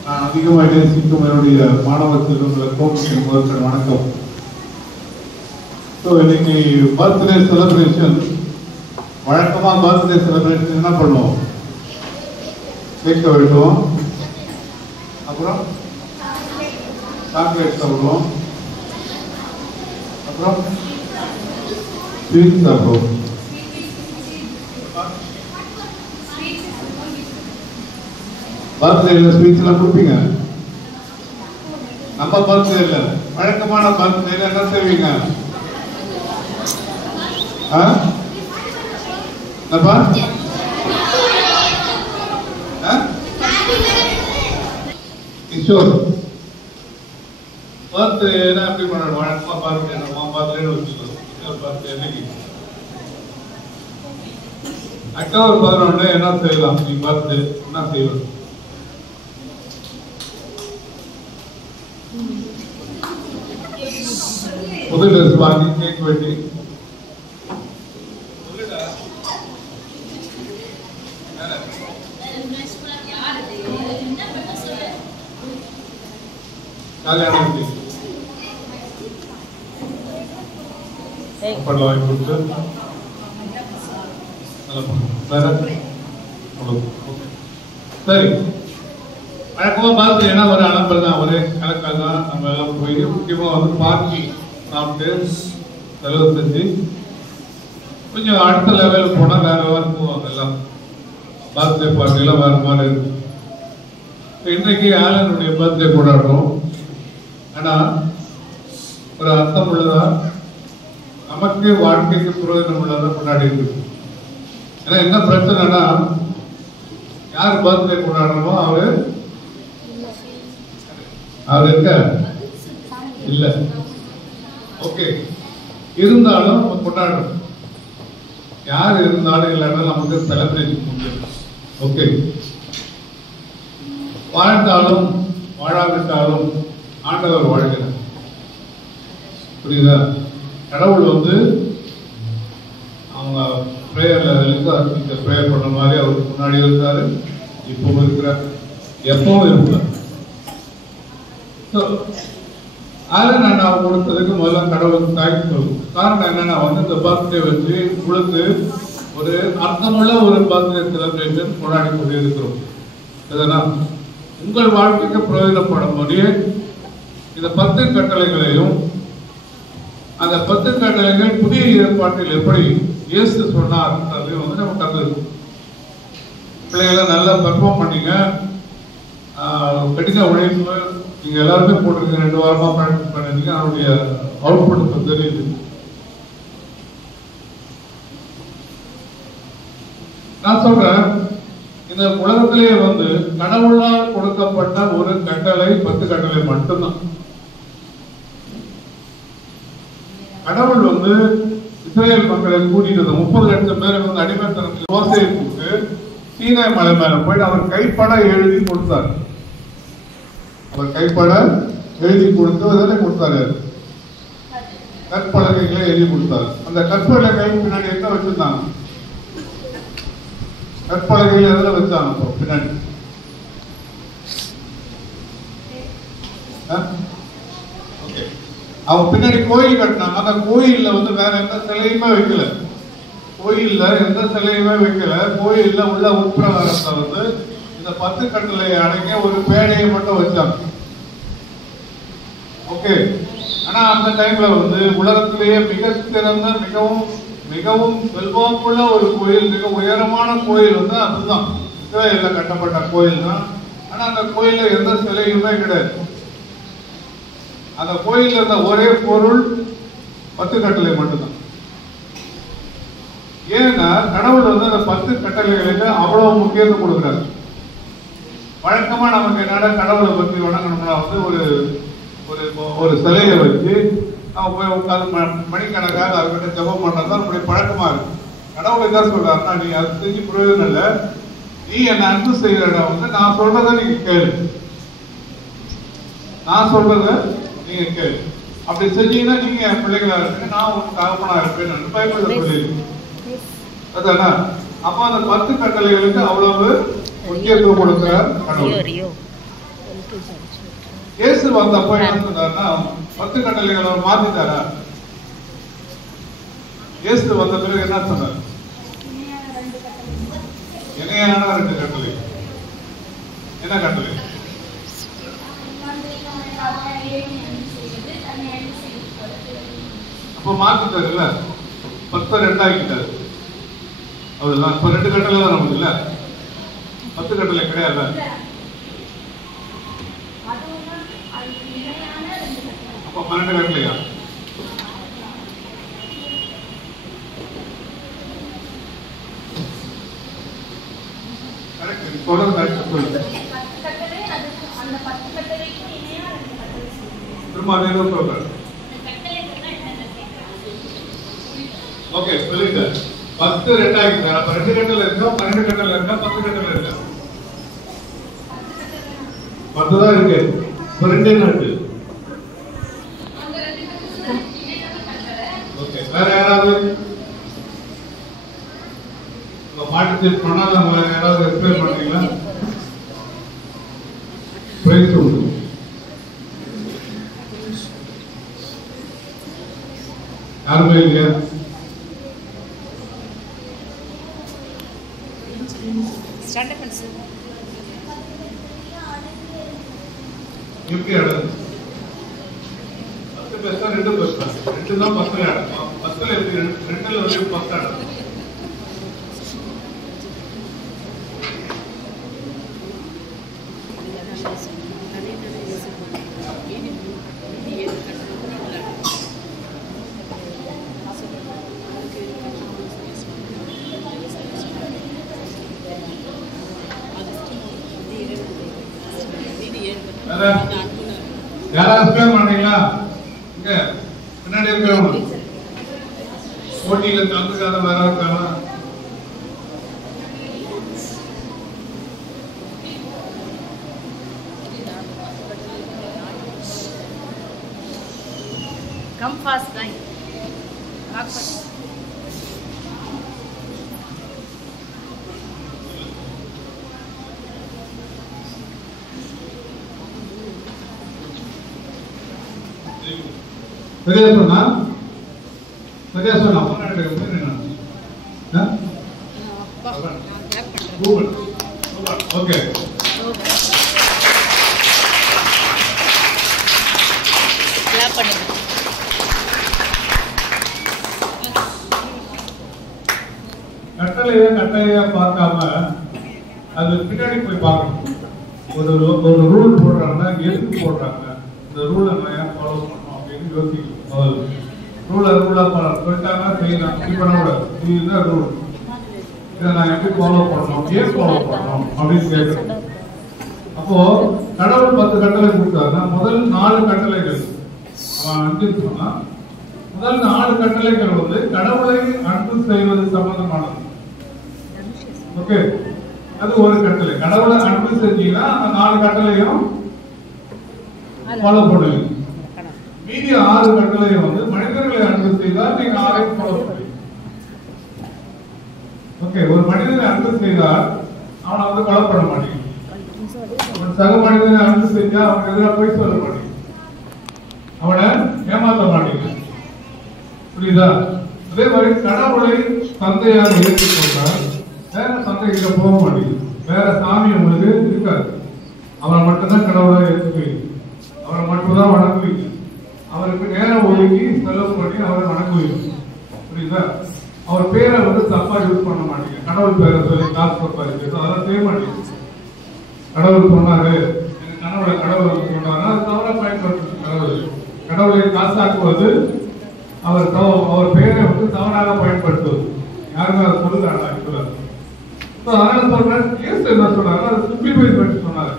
நான் அதிகமாக நேசிக்கும் என்னுடைய மாணவ செல்வங்களுக்கும் என் முதற்கண் வணக்கம். ஸோ இன்னைக்கு பர்த்டே செலிப்ரேஷன். வழக்கமாக பர்த்டே செலிப்ரேஷன் என்ன பண்ணுவோம்? கேக் வெட்டுவோம், அப்புறம் சாக்லேட் சாப்பிடுவோம், அப்புறம் ஸ்வீட் சாப்பிடுவோம். பர்த்டேல ஸ்வீட்ஸ் எல்லாம் கொடுப்பீங்க. நம்ம பர்த்டேல வழக்கமான பர்த்டேல என்ன செய்வீங்க? கிஷோர் பர்த்டேனா எப்படி பண்ணணும்? வழக்கமா பர்த்டே நம்ம பர்த்டேன்னு வச்சுக்கோம். கிஷோர் பர்த்டே என்னைக்கு? அக்டோபர் 11 என்ன செய்யலாம்? நீ பர்த்டே என்ன செய்வது? புது ட்ரெஸ் வாங்கி கேக் வெட்டி கல்யாணம் சாப்பாடு வாங்கி கொடுத்து சரி. வழக்கமா பார்த்தீங்கன்னா ஒரு அலம்பல் தான், ஒரே கணக்காக தான். நம்ம எல்லாம் போய் முக்கியமா வந்து பார்ட்டி சாப்பிட்டு செலவு செஞ்சு கொஞ்சம் அடுத்த லெவலுக்கு போனா வேற வேற போவாங்க. எல்லாம் பர்த்டே பார்ட்டிலாம் வேற மாதிரி இருக்கு. இன்றைக்கு ஆலனுடைய பர்த்டே கொண்டாடுறோம். ஆனா ஒரு அர்த்தம் உள்ளதா, நமக்கு வாழ்க்கைக்கு பிரயோஜனம் உள்ளதா கொண்டாடி இருக்கு. ஏன்னா என்ன பிரச்சனைனா, யார் பர்த்டே கொண்டாடுறோமோ அவரு இருக்க இல்ல. ஓகே, இருந்தாலும் கொண்டாடுறோம். யார் இருந்தாலும் இல்லைன்னா நமக்கு செலிப்ரேஷன் முடியும். ஓகே, வாழ்ந்தாலும் வாழாவிட்டாலும் ஆண்டவர் வாழ்கிறார். புரியுதா? கடவுள் வந்து அவங்க பிரேயர்ல பிரேயர் பண்ண மாதிரி அவருக்கு முன்னாடி இருந்தாரு, இப்பவும் இருக்கிறார், எப்பவும் இருக்கிறார். நான் கொடுத்ததுக்கு முதல்ல கடவுளுக்கு தேங்க்ஸ் சொல்லுவோம். காரணம் என்னன்னா வந்து இந்த பர்த்டே வச்சு உங்களுக்கு ஒரு அர்த்தமுள்ள ஒரு பர்த்டே செலிப்ரேஷன் கொண்டாடி கொண்டு இருக்கிறோம். இதனால் உங்கள் வாழ்க்கைக்கு பிரயோஜனப்படும் முடிய இந்த 10 கட்டளைகளையும், அந்த 10 கட்டளைகள் புதிய ஏற்பாட்டில் எப்படி இயேசு சொன்னார் அதையும் வந்து நம்ம கற்றுக்கணும். பிள்ளைகளை நல்லா பெர்ஃபார்ம் பண்ணீங்க, கடின உழைப்பு நீங்க எல்லாருமே போட்டிருக்கீங்க. 2 வாரமா பிராக்டிஸ் பண்ணிருக்கீங்க. அதனுடைய அவுட்புட் இப்ப தெரியுது. நான் சொல்றேன், இந்த உலகத்திலேயே வந்து கடவுளால் கொடுக்கப்பட்ட ஒரு கட்டளை 10 கட்டளை மட்டும்தான். கடவுள் வந்து இஸ்ரேல் மக்களை கூட்டிட்டு 30 லட்சம் பேரை வந்து அடிமைத்தனத்தில் யோசையை கூட்டு சீனாய் மலை மேல போயிட்டு அவர் கைப்பட எழுதி கொடுத்தார். அவர் கைப்பட எழுதி கொடுத்து கொடுத்தாரு, கற்பலகைகளை எழுதி கொடுத்தார். அந்த கற்பலகை பின்னாடி என்ன வச்சிருந்தாங்க? கற்பலகையில் எதில் வச்சாங்க பின்னாடி? அவங்க பின்னாடி கோயில் கட்டினாங்க. அந்த கோயில்ல வந்து வேற எந்த சிலையுமே வைக்கல. கோயில்ல எந்த சிலையுமே வைக்கல. கோயில்ல உள்ள உட்பிரகாரத்தை வந்து இந்த 10 கட்டளையை அடங்கிய ஒரு பேழையை மட்டும் வச்சாங்க. ஓகே, ஆனா அந்த டைம்ல வந்து உலகத்திலேயே மிக சிறந்த மிகவும் மிகவும் செல்வமுள்ள ஒரு கோயில், மிக உயரமான கோயில் வந்து அதுதான், இஸ்ரேல்ல கட்டப்பட்ட கோயில் தான். ஆனா அந்த கோயில்ல எந்த சிலையுமே கிடையாது. அந்த கோயில்ல இருந்த ஒரே பொருள் 10 கட்டளை மட்டும்தான். ஏன்னா கடவுள் வந்து அந்த 10 கட்டளைகளுக்கு அவ்வளவு முக்கியத்துவம் கொடுக்கிறார். வழக்கமா நமக்கு என்னடா கடவுளை பத்தி வணங்கணும்னா வந்து ஒரு சிலையை வச்சு நம்ம போய் உட்காந்து மணிக்கணக்காக அவர்கிட்ட ஜபம் பண்றதா நம்முடைய பழக்கமா இருக்கு. கடவுளை என்ன சொல்றாருன்னா, நீ அது செஞ்சு பிரயோஜனம் இல்லை, நீ என்ன அன்பு செய்யறா வந்து நான் சொல்றத நீங்க கேளு, நான் சொல்றத நீங்க கேளு. அப்படி செஞ்சீங்கன்னா நீங்க என் பிள்ளைகளா இருக்கு, நான் உங்களுக்கு தகப்பனா இருப்பேன் பைபிள்ல சொல்லியிருக்கு. அதானா? அப்ப அந்த 10 கட்டளைகளுக்கு அவ்வளவு முக்கியத்துவம் கொடுக்கிறார் கடவுள். இயேசு வந்தப்ப என்ன சொன்னார்னா, 10 கட்டளைகளை அவர் மாத்திட்டாரா? இயேசு வந்த பிறகு என்ன சொன்னார்? இணையான 2 கட்டளை. என்ன கட்டளை? அப்ப மாத்திட்டாரு இல்ல, 10 2 ஆக்கிட்டாரு. அவ்வளவுதான். இப்ப 2 கட்டளை தான் நமக்கு இல்ல, 10 கட்டளை கிடையாது. அப்ப 12 கட்டளையா? கரெக்ட், தொடர்ந்து கரெக்ட் சொல்லுங்க. திரும்ப அதே தான் சொல்றேன். ஓகே, சொல்லுங்க. 10 2 ஆகிட்டாரு. அப்ப 2 கட்டளை இருக்கா, 12 கட்டளை இருக்கா, 10 கட்டளை இருக்கா? 10 தான் இருக்கு. இப்ப 2 என்ன இருக்கு? ஓகே, வேற யாராவது பாட்டு பண்ணாலும் வேற யாராவது எக்ஸ்பிளைன் பண்றீங்களா? பிரைஸ் கொடுங்க. யாருமே இல்லையா? எப்படி அடங்கு? 10 பெருசா 2 பெருசா? 2 தான் 10ல அடங்கும். 10ல எப்படி 2ல வந்து 10 அடங்கும்? யாராவது ஸ்பேர் பண்ணீங்களா? இங்க பின்னாடி இருக்கிறவங்க போட்டியில கலந்துக்காத வேற இருக்காங்க. Come fast, right? Walk fast. சரியா சொன்னா ஓகே. கட்டளையா பார்க்காம அது பின்னாடி போய் பார்க்கணும். ஒரு ரூல் போடுறாங்கன்னா எதுக்கு போடுறாங்க, இந்த ரூலை நான் ஏன் ஃபாலோ பண்ணணும் அப்படின்னு யோசிக்கணும். ரூலா சொல்லிட்டாங்க செய்யலாம், இப்படி பண்ணக்கூடாது, இதுதான் ரூல், இதை நான் எப்படி ஃபாலோ பண்ணணும், ஏன் ஃபாலோ பண்ணணும் அப்படின்னு கேட்கணும். அப்போ கடவுள் 10 கட்டளை கொடுத்தாருன்னா முதல் 4 கட்டளைகள் அவன் அன்பு சொன்னா, முதல் 4 கட்டளைகள் வந்து கடவுளை அன்பு செய்வது சம்பந்தமானது. ஓகே, அது ஒரு கட்டளை. கடவுளை அன்பு செஞ்சீங்கன்னா அந்த 4 கட்டளையும் ஃபாலோ பண்ணுவீங்க. மீதி 6 கட்டளையும் வந்து மனிதர்களை அன்பு செய்தால் நீங்க 6ஐயும் ஃபாலோ பண்ணுவீங்க. ஓகே, ஒரு மனிதனை அன்பு செய்தால் அவனை வந்து கொலை பண்ண மாட்டீங்க. சக மனிதனை அன்பு செஞ்சா அவனுக்கு எதிராக போய் சொல்ல மாட்டீங்க, அவனை ஏமாற்ற மாட்டீங்க. புரியுதா? அதே மாதிரி கடவுளை தந்தையாக ஏற்றுக்கொண்டால் வேற தந்தைகிட்ட போக மாட்டீங்க, வேற சாமி உங்களுக்கு இருக்காது. அவரை மட்டும்தான் கடவுளை ஏற்றுக்குவீங்க, அவரை மட்டும்தான் வணங்குவீங்க, அவருக்கு நேரம் ஒதுக்கி செலவு பண்ணி அவரை வணங்குவீங்க. புரியுதா? அவர் பேரை வந்து தப்பா யூஸ் பண்ண மாட்டீங்க. கடவுள் பேரை சொல்லி காசு சம்பாதிக்கிறது அதெல்லாம் செய்ய மாட்டீங்க. கடவுள் சொன்னாரு, கடவுள் சொன்னாரு, அது தவறா பயன்படுத்துறது. கடவுளை காசாக்குவது, அவர் பெயரை வந்து தவறாக பயன்படுத்துவது. யாருமே அதை சொல்லுறாங்க. அதனால சொல்றேன், இயேசு என்ன சொன்னாரு, அதை சிம்பிளிஃபை பண்ணி சொன்னாரு.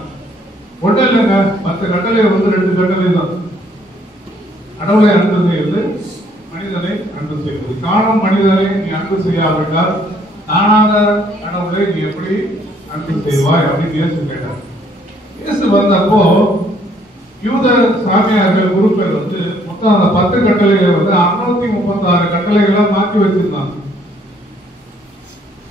ஒன்றும் இல்லைங்க, 10 கட்டளை வந்து 2 கட்டளை தான். கடவுளை அன்பு செய்வது, மனிதனை அன்பு செய்வது. காணும் மனிதனை நீ அன்பு செய்யாவிட்டால் நானாக கடவுளை நீ எப்படி அன்பு செய்வாய் அப்படின்னு இயேசு கேட்டார். இயேசு வந்தப்போ யூத சாமியார்கள் குருக்கள் வந்து மொத்தம் அந்த 10 கட்டளைகளை வந்து 636 கட்டளைகளை மாற்றி வச்சிருந்தாங்க.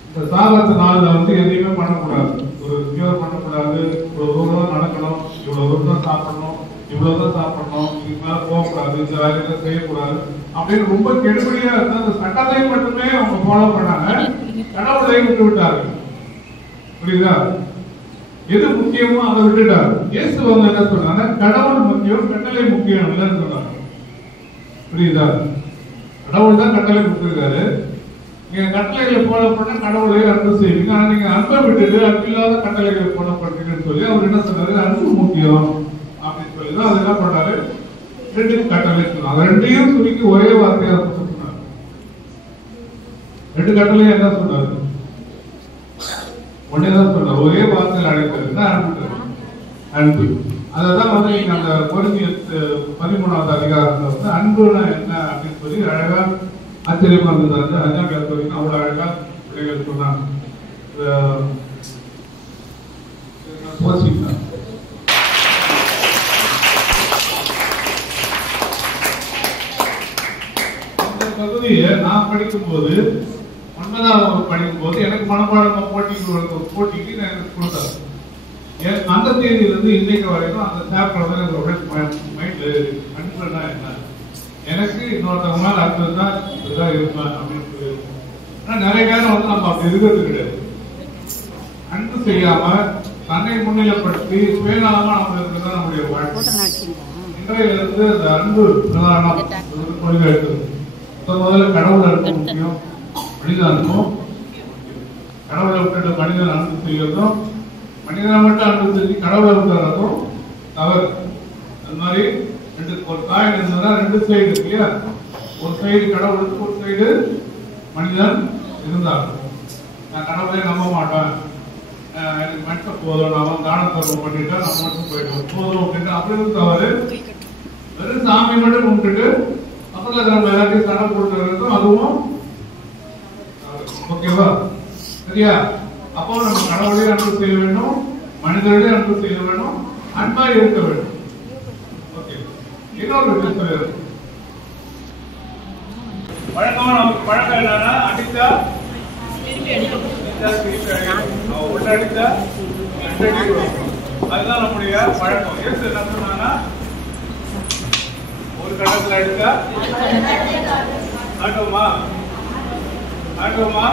இந்த சாபத்து நாள்ல வந்து எதையுமே பண்ணக்கூடாது, ஒரு கியூர் பண்ணக்கூடாது, இவ்வளவு தூரம் நடக்கணும், இவ்வளவு தூரம் தான் சாப்பிடணும், இவ்வளவுதான் சாப்பிடணும், இதுக்கு மேல போகக்கூடாது, இந்த வேலையில செய்யக்கூடாது அப்படின்னு ரொம்ப கெடுபடியா இருந்தா அந்த சட்டத்தை மட்டுமே அவங்க ஃபாலோ பண்ணாங்க, கடவுளை விட்டு விட்டார்கள். புரியுதா? எது முக்கியமோ அதை விட்டுட்டாரு. இயேசு வந்து என்ன சொன்னாங்க, கடவுள் முக்கியம், கட்டளை முக்கியம் இல்லைன்னு சொன்னாங்க. புரியுதா? கடவுள் தான் கட்டளை கொடுத்திருக்காரு. நீங்க கட்டளைகளை ஃபாலோ பண்ண கடவுளை அன்பு செய்வீங்க. ஆனா நீங்க அன்பை விட்டுட்டு அன்பு இல்லாத கட்டளைகளை ஃபாலோ பண்றீங்கன்னு சொல்லி அவர் என்ன சொன்னாரு, அன்பு முக்கியம் அப்படின்னு சொல்லி தான் அது என்ன பண்ணாரு, 2 கட்டளை சொன்னாங்க. 2ஐயும் சுருக்கி ஒரே வார்த்தையா சொன்னார். 2 கட்டளையும் என்ன சொன்னாரு, ஒன்னேதான் சொன்னார், ஒரே வார்த்தையில் அழைக்கிறது தான் அன்பு. அதான் வந்து நீங்க அந்த கொரிந்தியர் 13வது அதிகாரத்துல வந்து அன்புனா என்ன அப்படின்னு சொல்லி அழகா ஆச்சரியமா இருந்தது. 5ஆம் கிளாஸ் வரைக்கும் அவ்வளவு அழகா பிள்ளைகள் சொன்னாங்க. இந்த பகுதியை நான் படிக்கும் போது 9ஆம் வகுப்பு படிக்கும் போது எனக்கு மனப்பாடம் போட்டிக்கு எனக்கு கொடுத்தாரு. அந்த தேதியிலிருந்து இன்னைக்கு வரைக்கும் அந்த சாப்டர் வந்து எனக்கு மைண்ட்ல அன்புனா என்ன, எனக்கு இன்னொருத்தவங்க மேல அன்பு தான் இதுதான் இருப்பேன் அப்படின்னு சொல்லி. ஆனா நிறைய பேர் வந்து நம்ம அப்படி இருக்கிறது கிடையாது. அன்பு செய்யாம தன்னை முன்னிலைப்படுத்தி சுயநலமா நம்ம இருக்கிறது நம்முடைய வாழ்க்கை. இன்றையில இருந்து அந்த அன்பு பிரதானம் கொள்கை இருக்குது. முதல்ல கடவுளை இருக்க முக்கியம், மனிதனுக்கும் கடவுளை விட்டு மனிதன் அன்பு செய்யறதும், மனிதனை மட்டும் அன்பு செஞ்சு கடவுளை விட்டுறதும் தவறு. அது மாதிரி ஒரு காயின் இருந்ததுன்னா ரெண்டு சைடு இருக்கு இல்லையா? ஒரு சைடு கடவுளுக்கு, ஒரு சைடு மனிதன் இருந்தார். நான் கடவுளே நம்ப மாட்டேன், எனக்கு மட்டும் போதும், நான் தான தர்மம் பண்ணிட்டா நம்ம மட்டும் போயிடுவோம் போதும் அப்படின்ட்டு அப்படின்னு தவறு. வெறும் சாமி மட்டும் கும்பிட்டுட்டு அப்புறம் நம்ம எல்லாத்தையும் சண்டை போட்டுறதும் அதுவும் ஓகேவா? சரியா? அப்போ நம்ம கடவுளே அன்பு செய்ய வேண்டும், மனிதர்களே அன்பு செய்ய வேண்டும், அன்பா இருக்க வேண்டும். ஓகே. இன்னொரு விஷயம் வழக்கமா நமக்கு பழக்கம் என்னன்னா அடித்தா உள்ள அடித்தா அதுதான் நம்முடைய பழக்கம். ஏசு என்ன சொன்னாங்கன்னா ஒரு கடத்துல அடித்தா காட்டுவோமா காட்டுவோமா?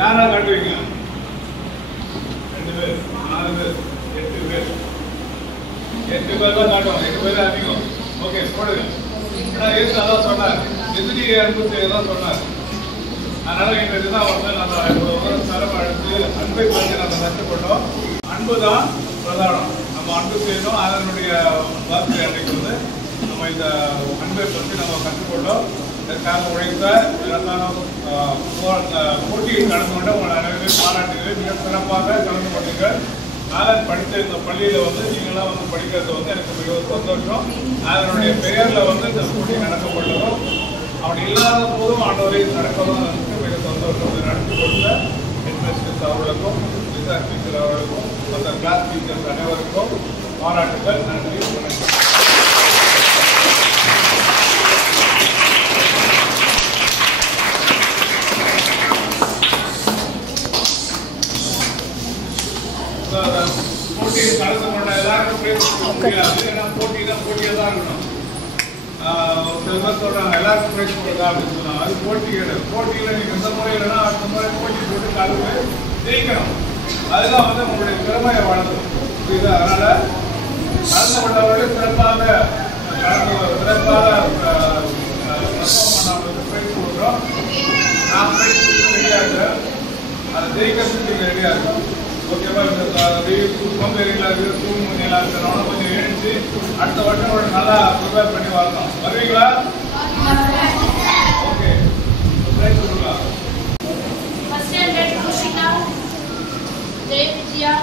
யாரா காட்டுவீங்க? 2 பேர், 4 பேர், 8 பேர். 8 பேர் தான் காட்டுவாங்க. 8 பேர் அதிகம். ஓகே, போடுங்க. ஏன்னா ஏசு அதான் சொன்னார், எதிரியை அன்பு செய்யதான் சொன்னார். அதனால எங்க இதுதான் வந்து நம்ம தரம் அழுத்து அன்பை பற்றி நம்ம கற்றுக்கொண்டோம். அன்பு தான் பிரதானம். நம்ம அன்பு செய்யணும். அதனுடைய வார்த்தை அன்றைக்கு வந்து நம்ம இந்த அன்பை பற்றி நம்ம கற்றுக்கொண்டோம். இதற்காக உழைத்த இரண்டாம் போட்டியில் கலந்து கொண்ட உங்களை அனைவரும் பாராட்டுகிறேன். மிக சிறப்பாக கலந்து கொண்டீர்கள். நான் படித்த இந்த பள்ளியில வந்து நீங்களாம் வந்து படிக்கிறது வந்து எனக்கு மிகவும் சந்தோஷம். அதனுடைய பெயர்ல வந்து இந்த போட்டி நடத்தப்பட்டதும் அப்படி இல்லாத போதும் ஆண்டவரை நடப்பதும் எனக்கு மிக சந்தோஷம். நடத்தி கொடுத்த ஹெட்மிஸ்டர்ஸ் அவர்களுக்கும், ரிசர்ச் டீச்சர் அவர்களுக்கும், மற்ற கிளாஸ் டீச்சர்ஸ் அனைவருக்கும் பாராட்டுகள். நன்றி, வணக்கம். போட்டியில் கலந்து கொண்ட எல்லாருக்கும் பேச முடியாது. ஏன்னா போட்டியா தான் இருக்கணும். சில பேர் சொல்றாங்க எல்லாருக்கும் பிரைஸ் கொடுத்தா அப்படின்னு சொன்னாங்க. அது போட்டி கிடையாது. போட்டியில நீங்க எந்த முறை இல்லைன்னா அடுத்த முறை போட்டி போட்டு கலந்து ஜெயிக்கணும். அதுதான் வந்து உங்களுடைய திறமையை வளர்க்கும். புரியுதா? அதனால கலந்து கொண்டவர்கள் சிறப்பாக பிரைஸ் கொடுக்குறோம். நான் பிரைஸ் ரெடியா இருக்கேன். அதை ஜெயிக்கிறதுக்கு ரெடியா இருக்கும். ஓகேவா? சோம்பேறிகளா இருக்கு, தூங்குறீங்களா இருக்கிறவங்க கொஞ்சம் எழுந்து அடுத்த வருஷம் ஒரு நல்லா ப்ரிப்பேர் பண்ணி வரணும். வருவீங்களா? ஓகே, சொல்லுங்களா? First standard Kushika, Devjia.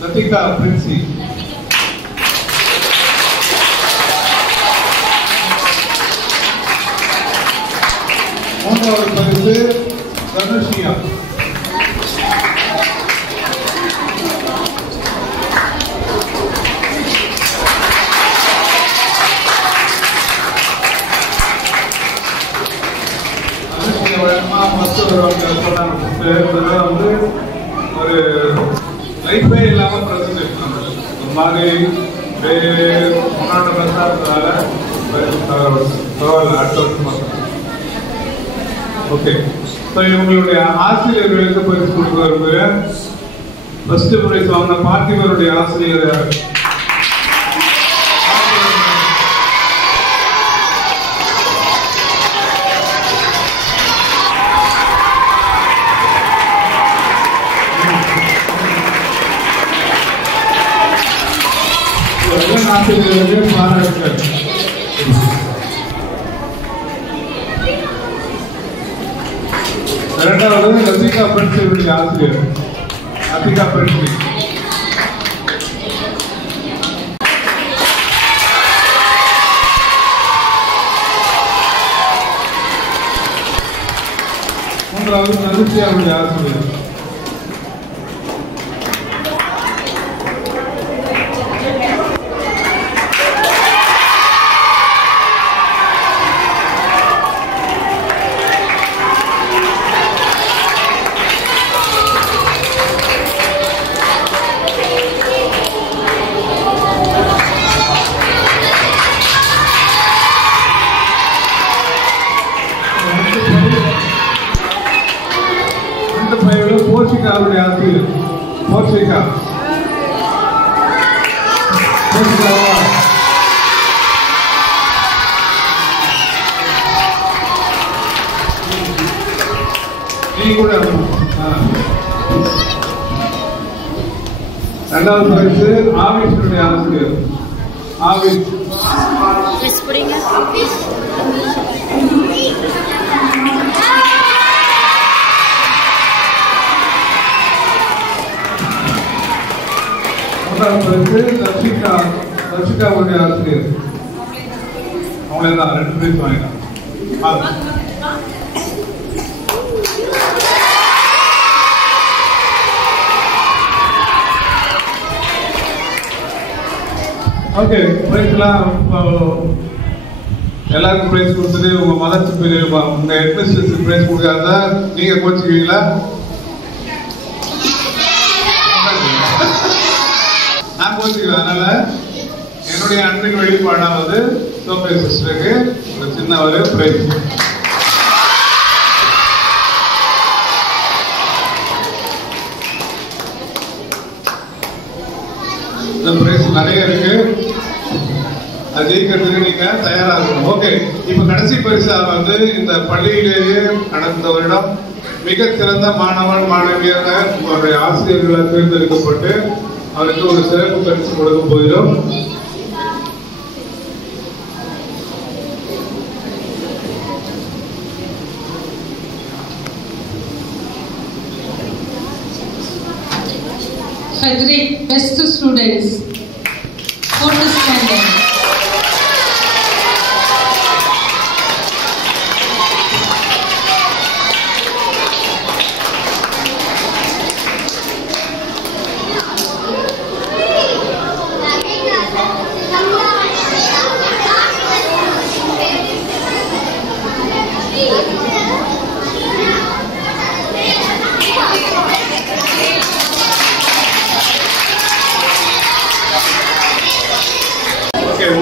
Latika Princy. மூன்றாவது பரிசு தனுஷியா. வந்து ஒரு லைஃபே இல்லாம பிரசன்டேஷன் ஒரு மாதிரி முன்னாடி பிரசாதத்தால பரவாயில்ல அடுத்த வருஷமா. ஓகே, ஸோ இவங்களுடைய ஆசிரியர்களுக்கு பரிசு கொடுக்க விரும்புகிறேன். ஃபர்ஸ்ட் பிரைஸ் வாங்கின பார்த்திபருடைய ஆசிரியர் ஆசிரியர்களுக்கு பாராட்டுகள். இரண்டாவது லத்திகா பிரின்சிபலுடைய ஆசிரியர் லத்திகா பிரின்சிபல். மூன்றாவது நதிசியாவுடைய ஆசிரியர். போர்ச்சிகாவுடைய ஆசிரியர் போர்ச்சிகா. நீ கூட இரண்டாவது பரிசு ஆவிஷனுடைய ஆசிரியர் ஆவிஷ். தர்ஷிகாவுடைய ஆசிரியர் அவங்களே தான் 2 பேர் வாங்கினாங்க. ஓகே, பிரைஸ்லாம் எல்லாருக்கும் பிரைஸ் கொடுத்துட்டு உங்க மதத்து பேர் உங்க ஹெட்மிஸ்டர்ஸ் பிரைஸ் கொடுக்காத நீங்க கோச்சுக்குவீங்களா? நான் கோச்சுக்குவேன். அதனால என்னுடைய அன்பின் வெளிப்பாடாவது சோபை சிஸ்டருக்கு ஒரு சின்ன ஒரு பிரைஸ். இந்த பிரைஸ் நிறைய இருக்கு, அது ஜெயிக்கிறதுக்கு நீங்க தயாரா இருக்கணும். ஓகே, இப்ப கடைசி பரிசா வந்து இந்த பள்ளியிலேயே கடந்த வருடம் மிக சிறந்த மாணவன் மாணவியாக உங்களுடைய ஆசிரியர்களால் தேர்ந்தெடுக்கப்பட்டு அவருக்கு ஒரு சிறப்பு பரிசு கொடுக்க போகிறோம். Frederick, best students, 4th standard.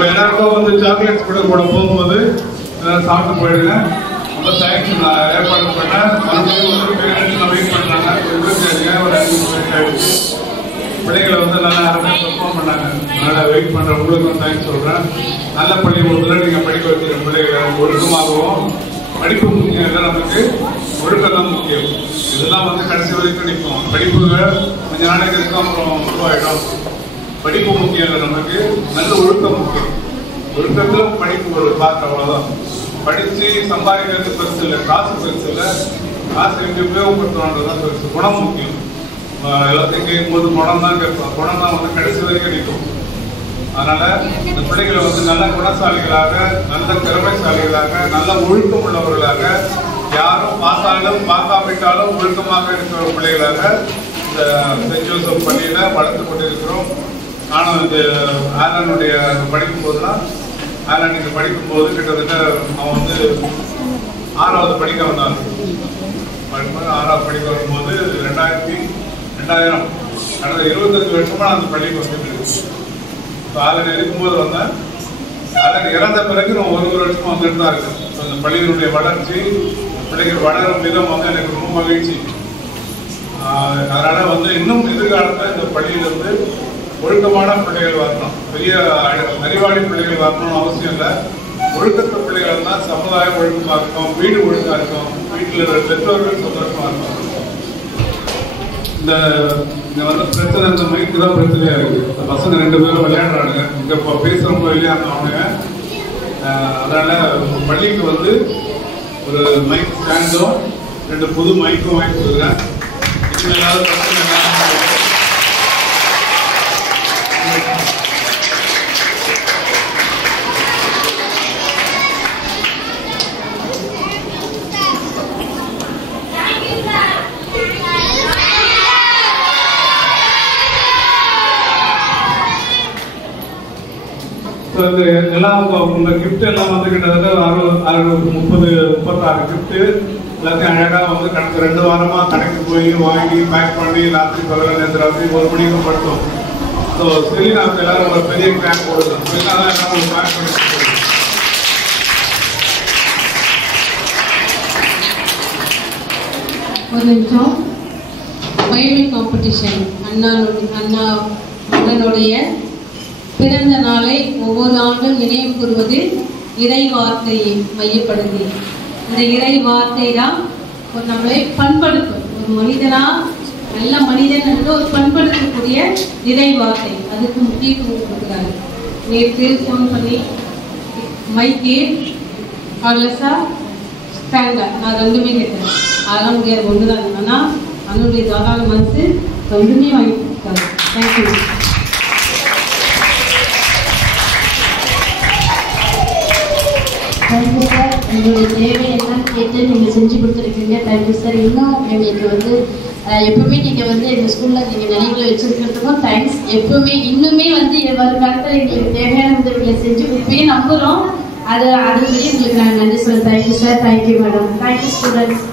எல்லாருக்கும் வந்து சாக்லேட் கூட போகும்போது சாப்பிட்டு போயிடுங்க. ரொம்ப தேங்க்ஸ். நான் ஏற்பாடு பண்ணேன். மறுபடியும் வந்து பேரண்ட்ஸ் வெயிட் பண்ணுறாங்க. ஒரு 5 நிமிஷம் ஆயிடுச்சு. பிள்ளைகளை வந்து நல்லா அருமையாக பெர்ஃபார்ம் பண்ணாங்க. அதனால் வெயிட் பண்ணுற உங்களுக்கும் தேங்க்ஸ் சொல்கிறேன். நல்ல பள்ளிக்கூடத்தில் நீங்கள் படிக்க வைக்கிற பிள்ளைகளை ஒழுக்கமாகவும், படிப்பு முக்கியம் இல்லை, நமக்கு ஒழுக்கம் தான் முக்கியம். இதெல்லாம் வந்து கடைசி வரைக்கும் நிற்கும். படிப்புகள் கொஞ்ச நாளைக்கு இருக்கும், அப்புறம் உருவாயிடும். படிப்பு முக்கியம் இல்லை, நமக்கு நல்ல ஒழுக்கம் முக்கியம். ஒழுக்கத்தில் படிப்பு ஒரு பார்க்க அவ்வளோதான். படித்து சம்பாதிக்கிறது பெருசு இல்லை, காசு பெருசு இல்லை. காசு எப்படி உபயோகப்படுத்தணுன்றதான் பெருசு. குணம் முக்கியம். எல்லாத்தையும் கேட்கும்போது குணம் தான் கேட்போம். குணம் தான் வந்து கடைசி வரைக்கும் நிற்கும். அதனால இந்த பிள்ளைகளை வந்து நல்ல குணசாலிகளாக, நல்ல திறமைசாலிகளாக, நல்ல ஒழுக்கம் உள்ளவர்களாக, யாரும் பார்த்தாலும் பார்க்காவிட்டாலும் ஒழுக்கமாக இருக்கிற பிள்ளைகளாக இந்த சென்ட் ஜோசப் பள்ளியில வளர்த்து கொண்டிருக்கிறோம். நானும் இந்த ஆலனுடைய படிக்கும் போதுலாம், ஆலன் இங்கே படிக்கும்போது கிட்டத்தட்ட அவன் வந்து 6வது படிக்க வந்தான். 6வது படிக்க வரும்போது 2000 கடந்த 25 வருஷமா அந்த பள்ளிக்கு வந்துட்டு இருக்கு. ஆலன் இருக்கும்போது வந்தேன். ஆலன் இறந்த பிறகு நான் ஒரு வருஷமா வந்துட்டு தான் இருக்கேன். அந்த பள்ளியினுடைய வளர்ச்சி, பிள்ளைகள் வளரும் விதம் வந்து எனக்கு ரொம்ப மகிழ்ச்சி. அதனால வந்து இன்னும் எதிர்காலத்தில் இந்த பள்ளியிலிருந்து ஒழுக்கமான பிள்ளைகள் வரணும். பெரிய அறிவாளி பிள்ளைகள் வரணும்னு அவசியம் இல்லை. ஒழுக்கத்த பிள்ளைகள் தான் சமுதாயம் ஒழுக்கமாக இருக்கும், வீடு ஒழுங்காக இருக்கும், வீட்டில் பெற்றோர்கள் சந்தோஷமாக இருக்கும். இந்த வந்து பிரச்சனை, இந்த மைக்கு தான் பிரச்சனையா இருக்கு. பசங்க 2 பேரும் விளையாடுறாங்க. இங்க பேசுறவங்க விளையாடுறவங்க. அதனால பள்ளிக்கு வந்து ஒரு மைக் ஸ்டாண்டும் 2 புது மைக்கும் வாங்கி கொடுக்குறேன். இதுல ஏதாவது பிரச்சனை எல்லாம் உங்க கிஃப்ட் எல்லாம் வந்து கிட்டத்தட்ட 36 கிஃப்ட் எல்லாத்தையும் அழகா வந்து கடந்த 2 வாரமா கடைக்கு போய் வாங்கி பேக் பண்ணி ராத்திரி பகல நேற்று ராத்திரி 1 மணிக்கு படுத்தோம். ஸோ சரி, நாங்கள் எல்லாரும் ஒரு பெரிய பேக் போடுறோம். எல்லாம் ஒரு பேக் பண்ணி ஒரு நிமிஷம். பைபிள் காம்படிஷன் அண்ணனுடைய பிறந்த நாளை ஒவ்வொரு ஆண்டும் நினைவு கூறுவது இறை வார்த்தையை மையப்படுத்தி. இந்த இறை வார்த்தை தான் நம்மளை பண்படுத்தும். ஒரு மனிதனா நல்ல மனிதன் என்று ஒரு பண்படுத்தக்கூடிய இறை வார்த்தை, அதுக்கு முக்கியத்துவம் கொடுக்குறாரு. நேற்று ஃபோன் பண்ணி மைக்கு காலசா ஸ்டாண்டா நான் 2மே கேட்டேன். அதெல்லாம் முடியாது, ஒன்று தான். ஆனால் அதனுடைய தாராள மனசு 2மே வாங்கி கொடுத்தாரு. தேங்க்யூ. Thank you sir. உங்களுடைய தேவையெல்லாம் கேட்டு நீங்கள் செஞ்சு கொடுத்துருக்கீங்க. Thank you sir. இன்னும் எங்களுக்கு வந்து எப்பவுமே நீங்கள் வந்து எங்கள் ஸ்கூலில் நீங்கள் நினைவில் வச்சுருக்கிறதுக்கும் தேங்க்ஸ். எப்பவுமே இன்னுமே வந்து வருங்காலத்தில் எங்களுக்கு தேவையான உதவிகளை செஞ்சு கொடுப்பே நம்புகிறோம். அதுபடி உங்களுக்கு நாங்கள் நன்றி சொல்ல. Thank you sir. Thank you madam. Thank you students.